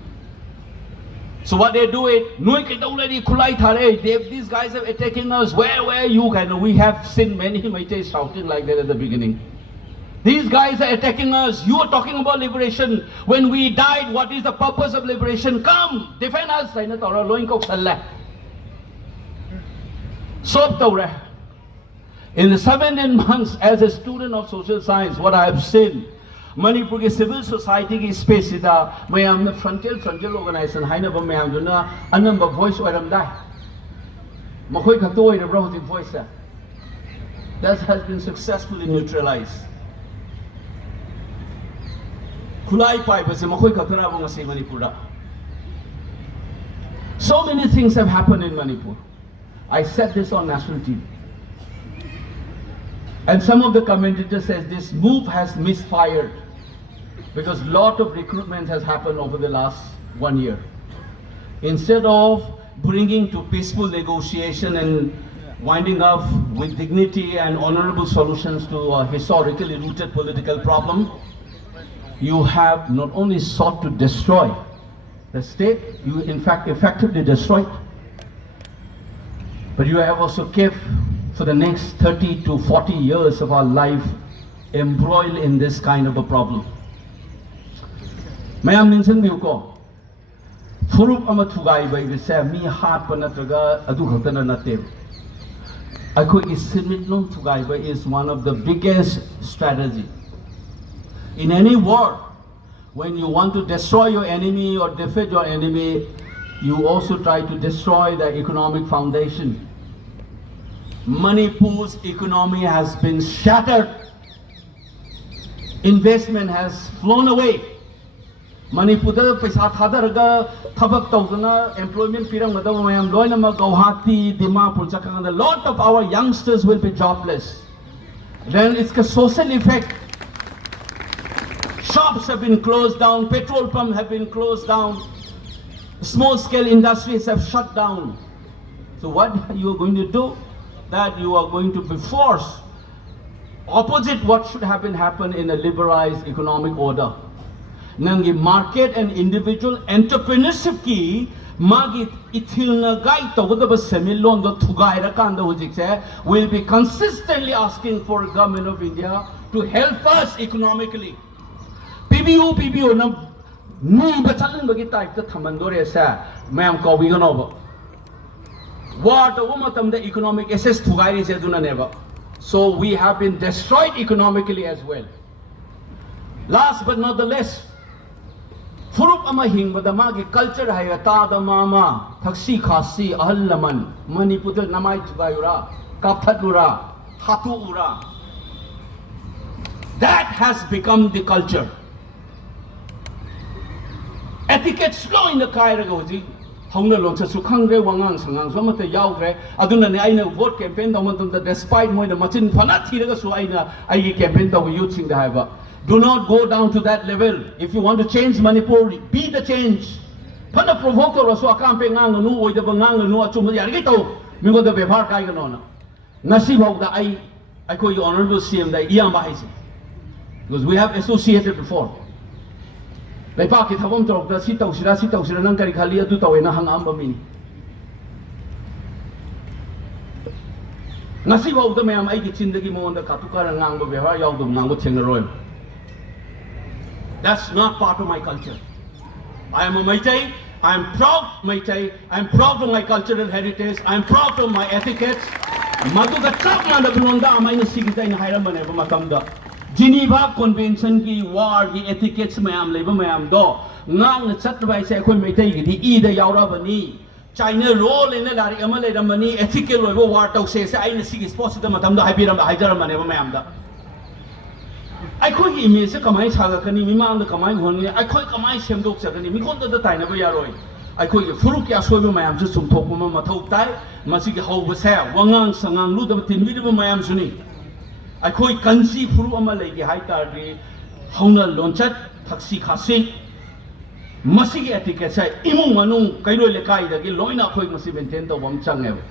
So what they do it, these guys are attacking us, where are you? And we have seen many Maitais shouting like that at the beginning. These guys are attacking us, you are talking about liberation. When we died, what is the purpose of liberation? Come, defend us. In the 17 months as a student of social science, what I have seen, Manipur ki civil society ki space ida, mayam na frontier organization, haina ba mayam duna anamba voice oiram dai. Makoi khato oiram bro voice that has been successfully neutralized. Kulai pai ba se makoi khatara ba ngasi Manipur. So many things have happened in Manipur. I said this on national TV. And some of the commentators says this move has misfired because lot of recruitment has happened over the last 1 year. Instead of bringing to peaceful negotiation and winding up with dignity and honorable solutions to a historically rooted political problem, you have not only sought to destroy the state, you in fact effectively destroyed, but you have also kept for the next 30 to 40 years of our life embroiled in this kind of a problem. Mayam ninsan biu ko furup ama thugai bai se mi hat panatraga adu khatana natte. Akoi isimit long thugai bai is one of the biggest strategy. In any war, when you want to destroy your enemy or defeat your enemy, you also try to destroy the economic foundation. Manipur's economy has been shattered. Investment has flown away. Manipur da paisa thadaraga thabak tawdana employment pirang madaw mayam loina ma Guwahati, Dimapur chakang a lot of our youngsters will be jobless. Then it's a social effect. Shops have been closed down, petrol pumps have been closed down, small scale industries have shut down. So what you are going to do? That you are going to be forced opposite what should have been happen in a liberalized economic order. Nangi market and individual entrepreneurship ki magi ithilna gai tawdaba semilon do thugaira kanda hujikse will be consistently asking for government of India to help us economically. PBU na ni bachalin bagi type ta thamandore sa mayam kawi ganoba. War the woman the economic assess thugai se duna never. So we have been destroyed economically as well. Last but not the least, furup ama hing badamagi culture hai ta da mama thaksi khasi ahal laman Manipur namai thugayura kapthatura hatu ura. That has become the culture. Etiquette slow in the kaira goji. Hongna loncha sukhangre wangang sangang somate yaugre aduna ne aina vote campaign da matum da despite moi da machin phana thiraga su aina ai campaign da youth sing da haiba. Do not go down to that level. If you want to change Manipur, be the change. Phana provoke to rasu campaign ngang nu oi da bangang nu achum yargi to mingo da bebhar kai ga nona nasi bhog da ai ko honorable CM da iyam ba haisi because we have associated before. Lepa ki thabam trok da si tausira nang kari khali adu tawena hangam ba min ngasi bau da mayam ai ki chindagi mon da khatu kar ngang ba behar yaw dum nang bo thengna roi That's not part of my culture. I am a Meitei. I am proud Meitei. I am proud of my cultural heritage. I am proud of my etiquettes. Maduga chap na dabulonda amay na sigitay na hayram ba na makamda. Geneva Convention ki war ki etiquettes mayam leba mayam do. Ngang na chat ba isa ako'y Meitei ki di ida yaura bani. China role in the lari amale da mani ethical level war tau se ay na sige sports da matamda haibiram da haijaram mane ba mayam da. ꯑꯩꯈꯣꯏꯒꯤ ꯏꯃꯦꯖꯁꯦ ꯀꯃꯥꯏꯅ ꯁꯥꯒꯠꯀꯅꯤ ꯃꯤꯃꯥꯡꯗ ꯀꯃꯥꯏꯅ ꯍꯣꯟꯒꯅꯤ ꯑꯩꯈꯣꯏ ꯀꯃꯥꯏꯅ ꯁꯦꯝꯗꯣꯛꯆꯒꯅꯤ ꯃꯤꯉꯣꯟꯗ ꯇꯥꯏꯅꯕ ꯌꯥꯔꯣꯏ ꯑꯩꯈꯣꯏꯒꯤ ꯐꯨꯔꯨꯞꯀꯤ ꯑꯁꯣꯏꯕ ꯃꯌꯥꯝꯁꯨ ꯆꯨꯝꯊꯣꯛꯄ ꯑꯃ ꯃꯊꯧ ꯇꯥꯏ ꯃꯁꯤꯒꯤ ꯍꯧꯕꯁꯦ ꯋꯥꯉꯥꯡ ꯁꯉꯥꯡ ꯂꯨꯗꯕ ꯇꯤꯟꯕꯤꯔꯤꯕ ꯃꯌꯥꯝꯁꯨꯅꯤ ꯑꯩꯈꯣꯏ ꯀꯟꯁꯤ ꯐꯨꯔꯨꯞ ꯑꯃ ꯂꯩꯒꯦ ꯍꯥꯏꯇꯥꯔꯗꯤ ꯍꯧꯅ ꯂꯣꯟꯆꯠ ꯊꯛꯁꯤ ꯈꯥꯁꯤ ꯃꯁꯤꯒꯤ ꯑꯦꯇꯤꯀꯦꯠꯁꯦ ꯏꯃꯨꯡ ꯃꯅꯨꯡ ꯀꯩꯔꯣꯏ ꯂꯩꯀꯥꯏꯗꯒꯤ ꯂꯣꯏꯅ ꯑꯩꯈꯣꯏ ꯃꯁꯤ ꯃꯦꯟꯇꯦꯟ ꯇꯧꯕ ꯑꯃ ꯆꯪꯉꯦꯕ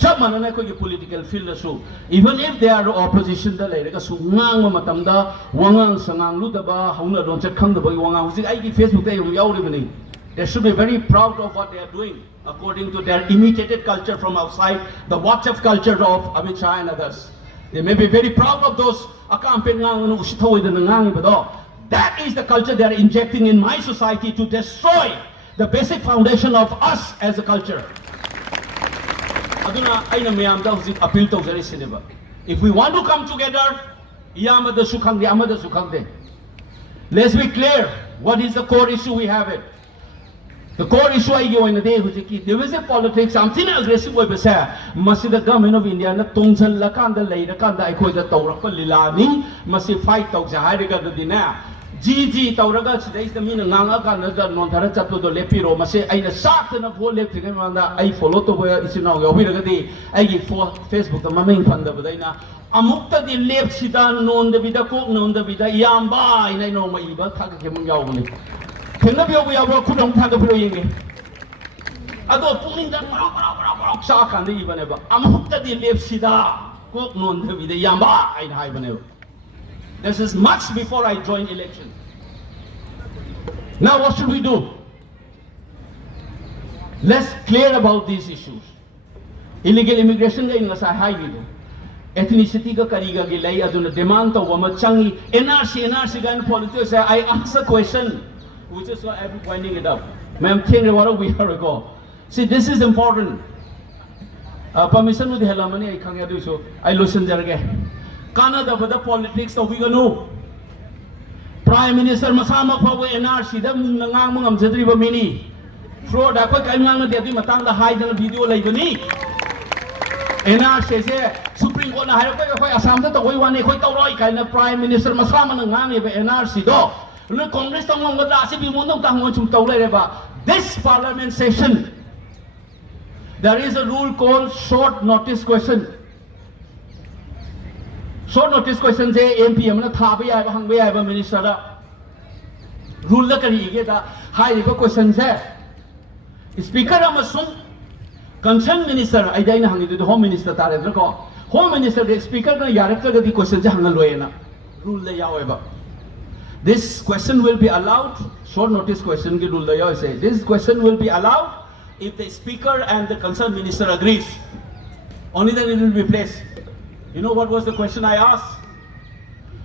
chap manana aikogi political field asu even if they are opposition da leiraga su ngang matamda wangang sangang ludaba hauna lonchat khangdaba wangang hujik aigi Facebook da yum yauribani. They should be very proud of what they are doing according to their imitated culture from outside, the WhatsApp culture of Amit Shah and others. They may be very proud of those akampen ngang usithoi da ngang bado. That is the culture they are injecting in my society to destroy the basic foundation of us as a culture. Aduna aina mayamda hujik appeal tawjari sineba. If we want to come together, yamada sukhangde amada sukhangde. Let's be clear. What is the core issue we have it? The core issue I go in the day hujiki divisive politics something aggressive way besa. Masi the government of India na tongsan lakanda leira kanda aikoi da tawrapa lilani masi fight tawja hairiga da dina. GG tauraga sidai the mean nanga kanda da nontara chapto do lepiro masi aina sakta na phone lep tiga manda ai follow to boya isinaw yawiraga di ai gi Facebook the maming panda badaina amukta di lep sida non da bida ko non da bida yamba ina no mai ba thak ke mung yawuni thengna biyo yawa khudong thak biro yenge ado pungning da mara sa kan di bane ba amukta di lep sida ko non da bida yamba ai hai bane ba. This is much before I joined election. Now what should we do? Let's clear about these issues. Illegal immigration ga inga sa high video. Ethnicity ka kariga gi lay aduna demand to wama changi NRC ga politics. I asked a question which is why I'm winding it up. Ma'am King what a week ago. See, this is important. Permission with Helamani I can't do so. I listen there again. Canada with the politics of Vigano. Prime Minister Masama Pawa NRC, the Mungamum Zedriba Mini. Fraud, I put Kananga de Matanga hide in a video like Vini. NRC says, Supreme Court, I have a Santa, the way one Equator kind of Prime Minister Masama and Nani NRC do. Look, Congress on the last if you want to talk about this parliament session. There is a rule called short notice question. Short notice question say MP amna thabi ai ba hangbe ai ba minister da rule la kari ge da hai riba question say speaker amasung concerned minister ai dai na hangi the home minister ta re ko home minister the speaker na yarak ka di question je hangal loe na rule la yawe ba. This question will be allowed, short notice question ki rule la yawe say this question will be allowed if the speaker and the concerned minister agrees, only then it will be placed. You know what was the question I asked?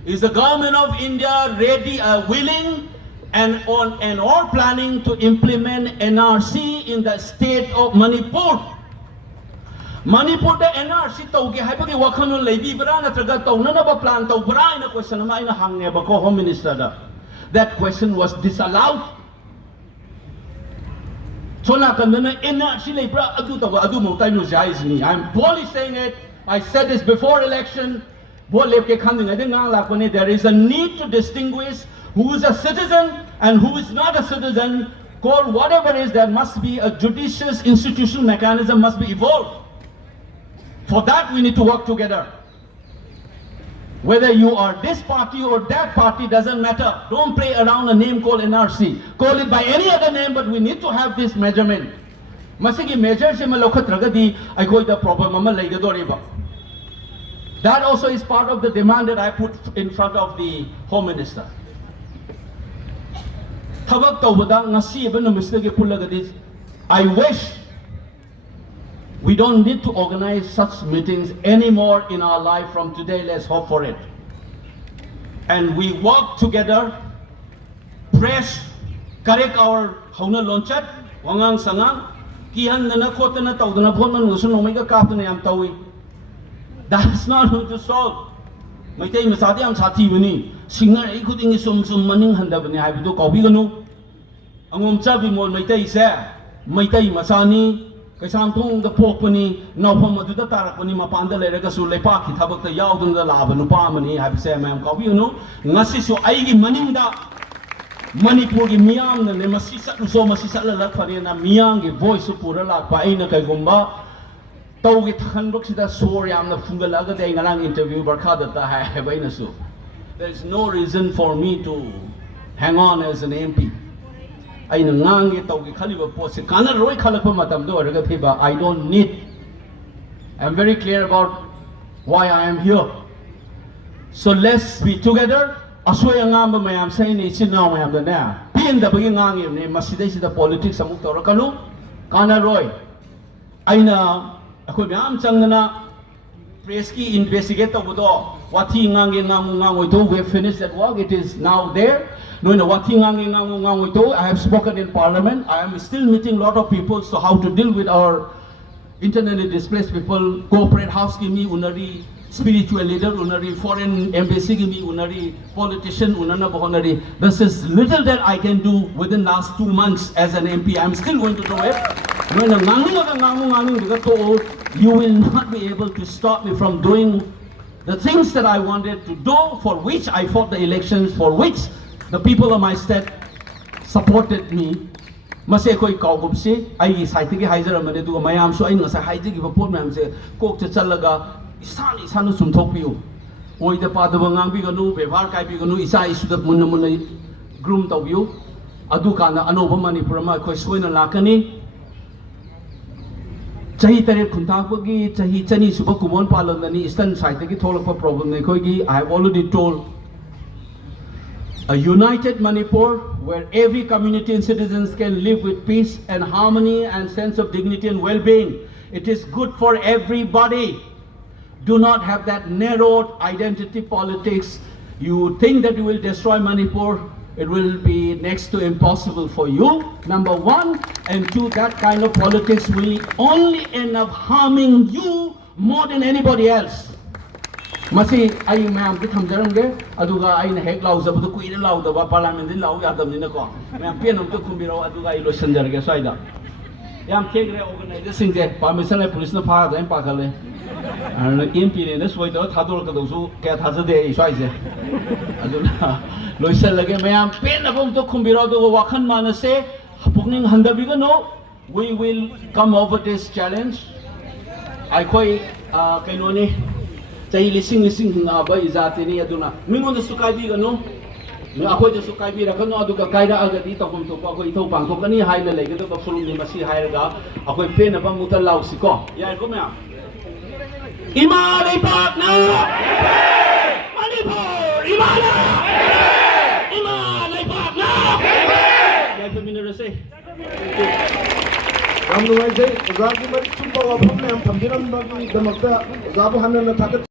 Is the government of India ready, willing and or planning to implement NRC in the state of Manipur? Manipur the NRC tauge haibagi wakhanu leibi bra natraga taunana ba plan tau bra ina question ma ina hangne ba ko home minister da. That question was disallowed. So na kandana NRC lei bra adu tawa adu mo tai no jais ni. I'm boldly saying it. I said this before election. There is a need to distinguish who is a citizen and who is not a citizen. Call whatever it is, there must be a judicious institutional mechanism must be evolved. For that we need to work together. Whether you are this party or that party doesn't matter. Don't play around a name called NRC. Call it by any other name, but we need to have this measurement. Masigi measure se malokhat ragadi I go the problem ama laigadoriba. That also is part of the demand that I put in front of the Home Minister. Thabak tawbada ngasi ba numistage pulagadi. I wish we don't need to organize such meetings anymore in our life from today. Let's hope for it. And we work together suppress, correct our hauna launchet, wangang sangang, kihan na kota na tau na phone man gusto no may ka kapto na yam tawi. That's not going to solve. May tayo masati ang sati bani. Singar ay kuting isum maning handa bani ay bido kaubi gano. Ang Oja Bimol may tayo sa may tayo masani. Kaisang tong da pok pani na pang maduda tarak pani mapanda lera ka sulay pa kitabak ta yaw dun da laban no pa mani ay bisa may kaubi gano. Ngasi so ay gi maninda Manipur gi miyang na masisat so masisat lalat pa na miyang gi voice pura lak pa ay na kay gumba. Tau ki thakan bok sida sor yam na fungal aga de ngarang interview barkha data hai bai na su. There is no reason for me to hang on as an MP. Ai na ngang gi tau ki khali ba post kana roi khalak pa matam do araga thiba I don't need. I'm very clear about why I am here. So let's be together. Asway ang ngamba mayam sa ini sinaw mayam da na. Pin da bagi ngang ni masidai sida politics samuk tor kanu kana roi. Ai na ako miyam chang na press ki investigate to budo wati ngangi ngangu ito we finished that work. It is now there. No na wati ngangi ngangu ito. I have spoken in parliament. I am still meeting lot of people so how to deal with our internally displaced people. Corporate house ki mi unari spiritual leader unari foreign embassy ki mi unari politician unana bahonari. This is little that I can do within last 2 months as an MP. I am still going to do it. When you will not be able to stop me from doing the things that I wanted to do, for which I fought the elections, for which the people of my state supported me. Masih koi kau gupsi, ai site ki haizer amane tu mayam so ai ngasa haizer ki report mayam se kok cha chalaga isan sumthok piu. Oi da pa da bangang bi ganu bevar kai bi ganu isa isu da mun groom tau biu. Adu kana anoba Manipur ma koi soina lakani. Chahi tare kuntapagi chahi chani suba kumon palon nani eastern side ki tholakpa problem nei khoi gi I have already told a united Manipur where every community and citizens can live with peace and harmony and sense of dignity and well-being. It is good for everybody. Do not have that narrowed identity politics. You think that you will destroy Manipur, it will be next to impossible for you, number one. And two, that kind of politics will only end up harming you more than anybody else. Masi ay mayam ki thamjaram ge aduga ay na hek lau zabdu kuina lau da ba parliament din lau ya dam ni na ko mayam pianam to kumbiro aduga ay lo sanjar ge saida yam kegre organization je permission ay police na pha da pa khale an MP ne na soi da thador ka do su ke thaja de ai sai je aduna loisal lage mayam pianam to kumbiro do wakhan manase pukning handabi ga no we will come over this challenge ai koi kainoni Tahi lising hinga ba izati ni aduna mingon da sukai bi gano ni akoi da sukai bi ra kano aduga kaida agadi to kum to ko ithau pang to kani hai na lege to fulum ni masi hai ga akoi pe na ba muta lau si ko ya ko me imale pak na Manipur imala imale pak na ya pe minere se Ram nuai jai Oja ki mari chumpa wa pham me am thamdiram ba ki damakta Oja bu hanna na thakat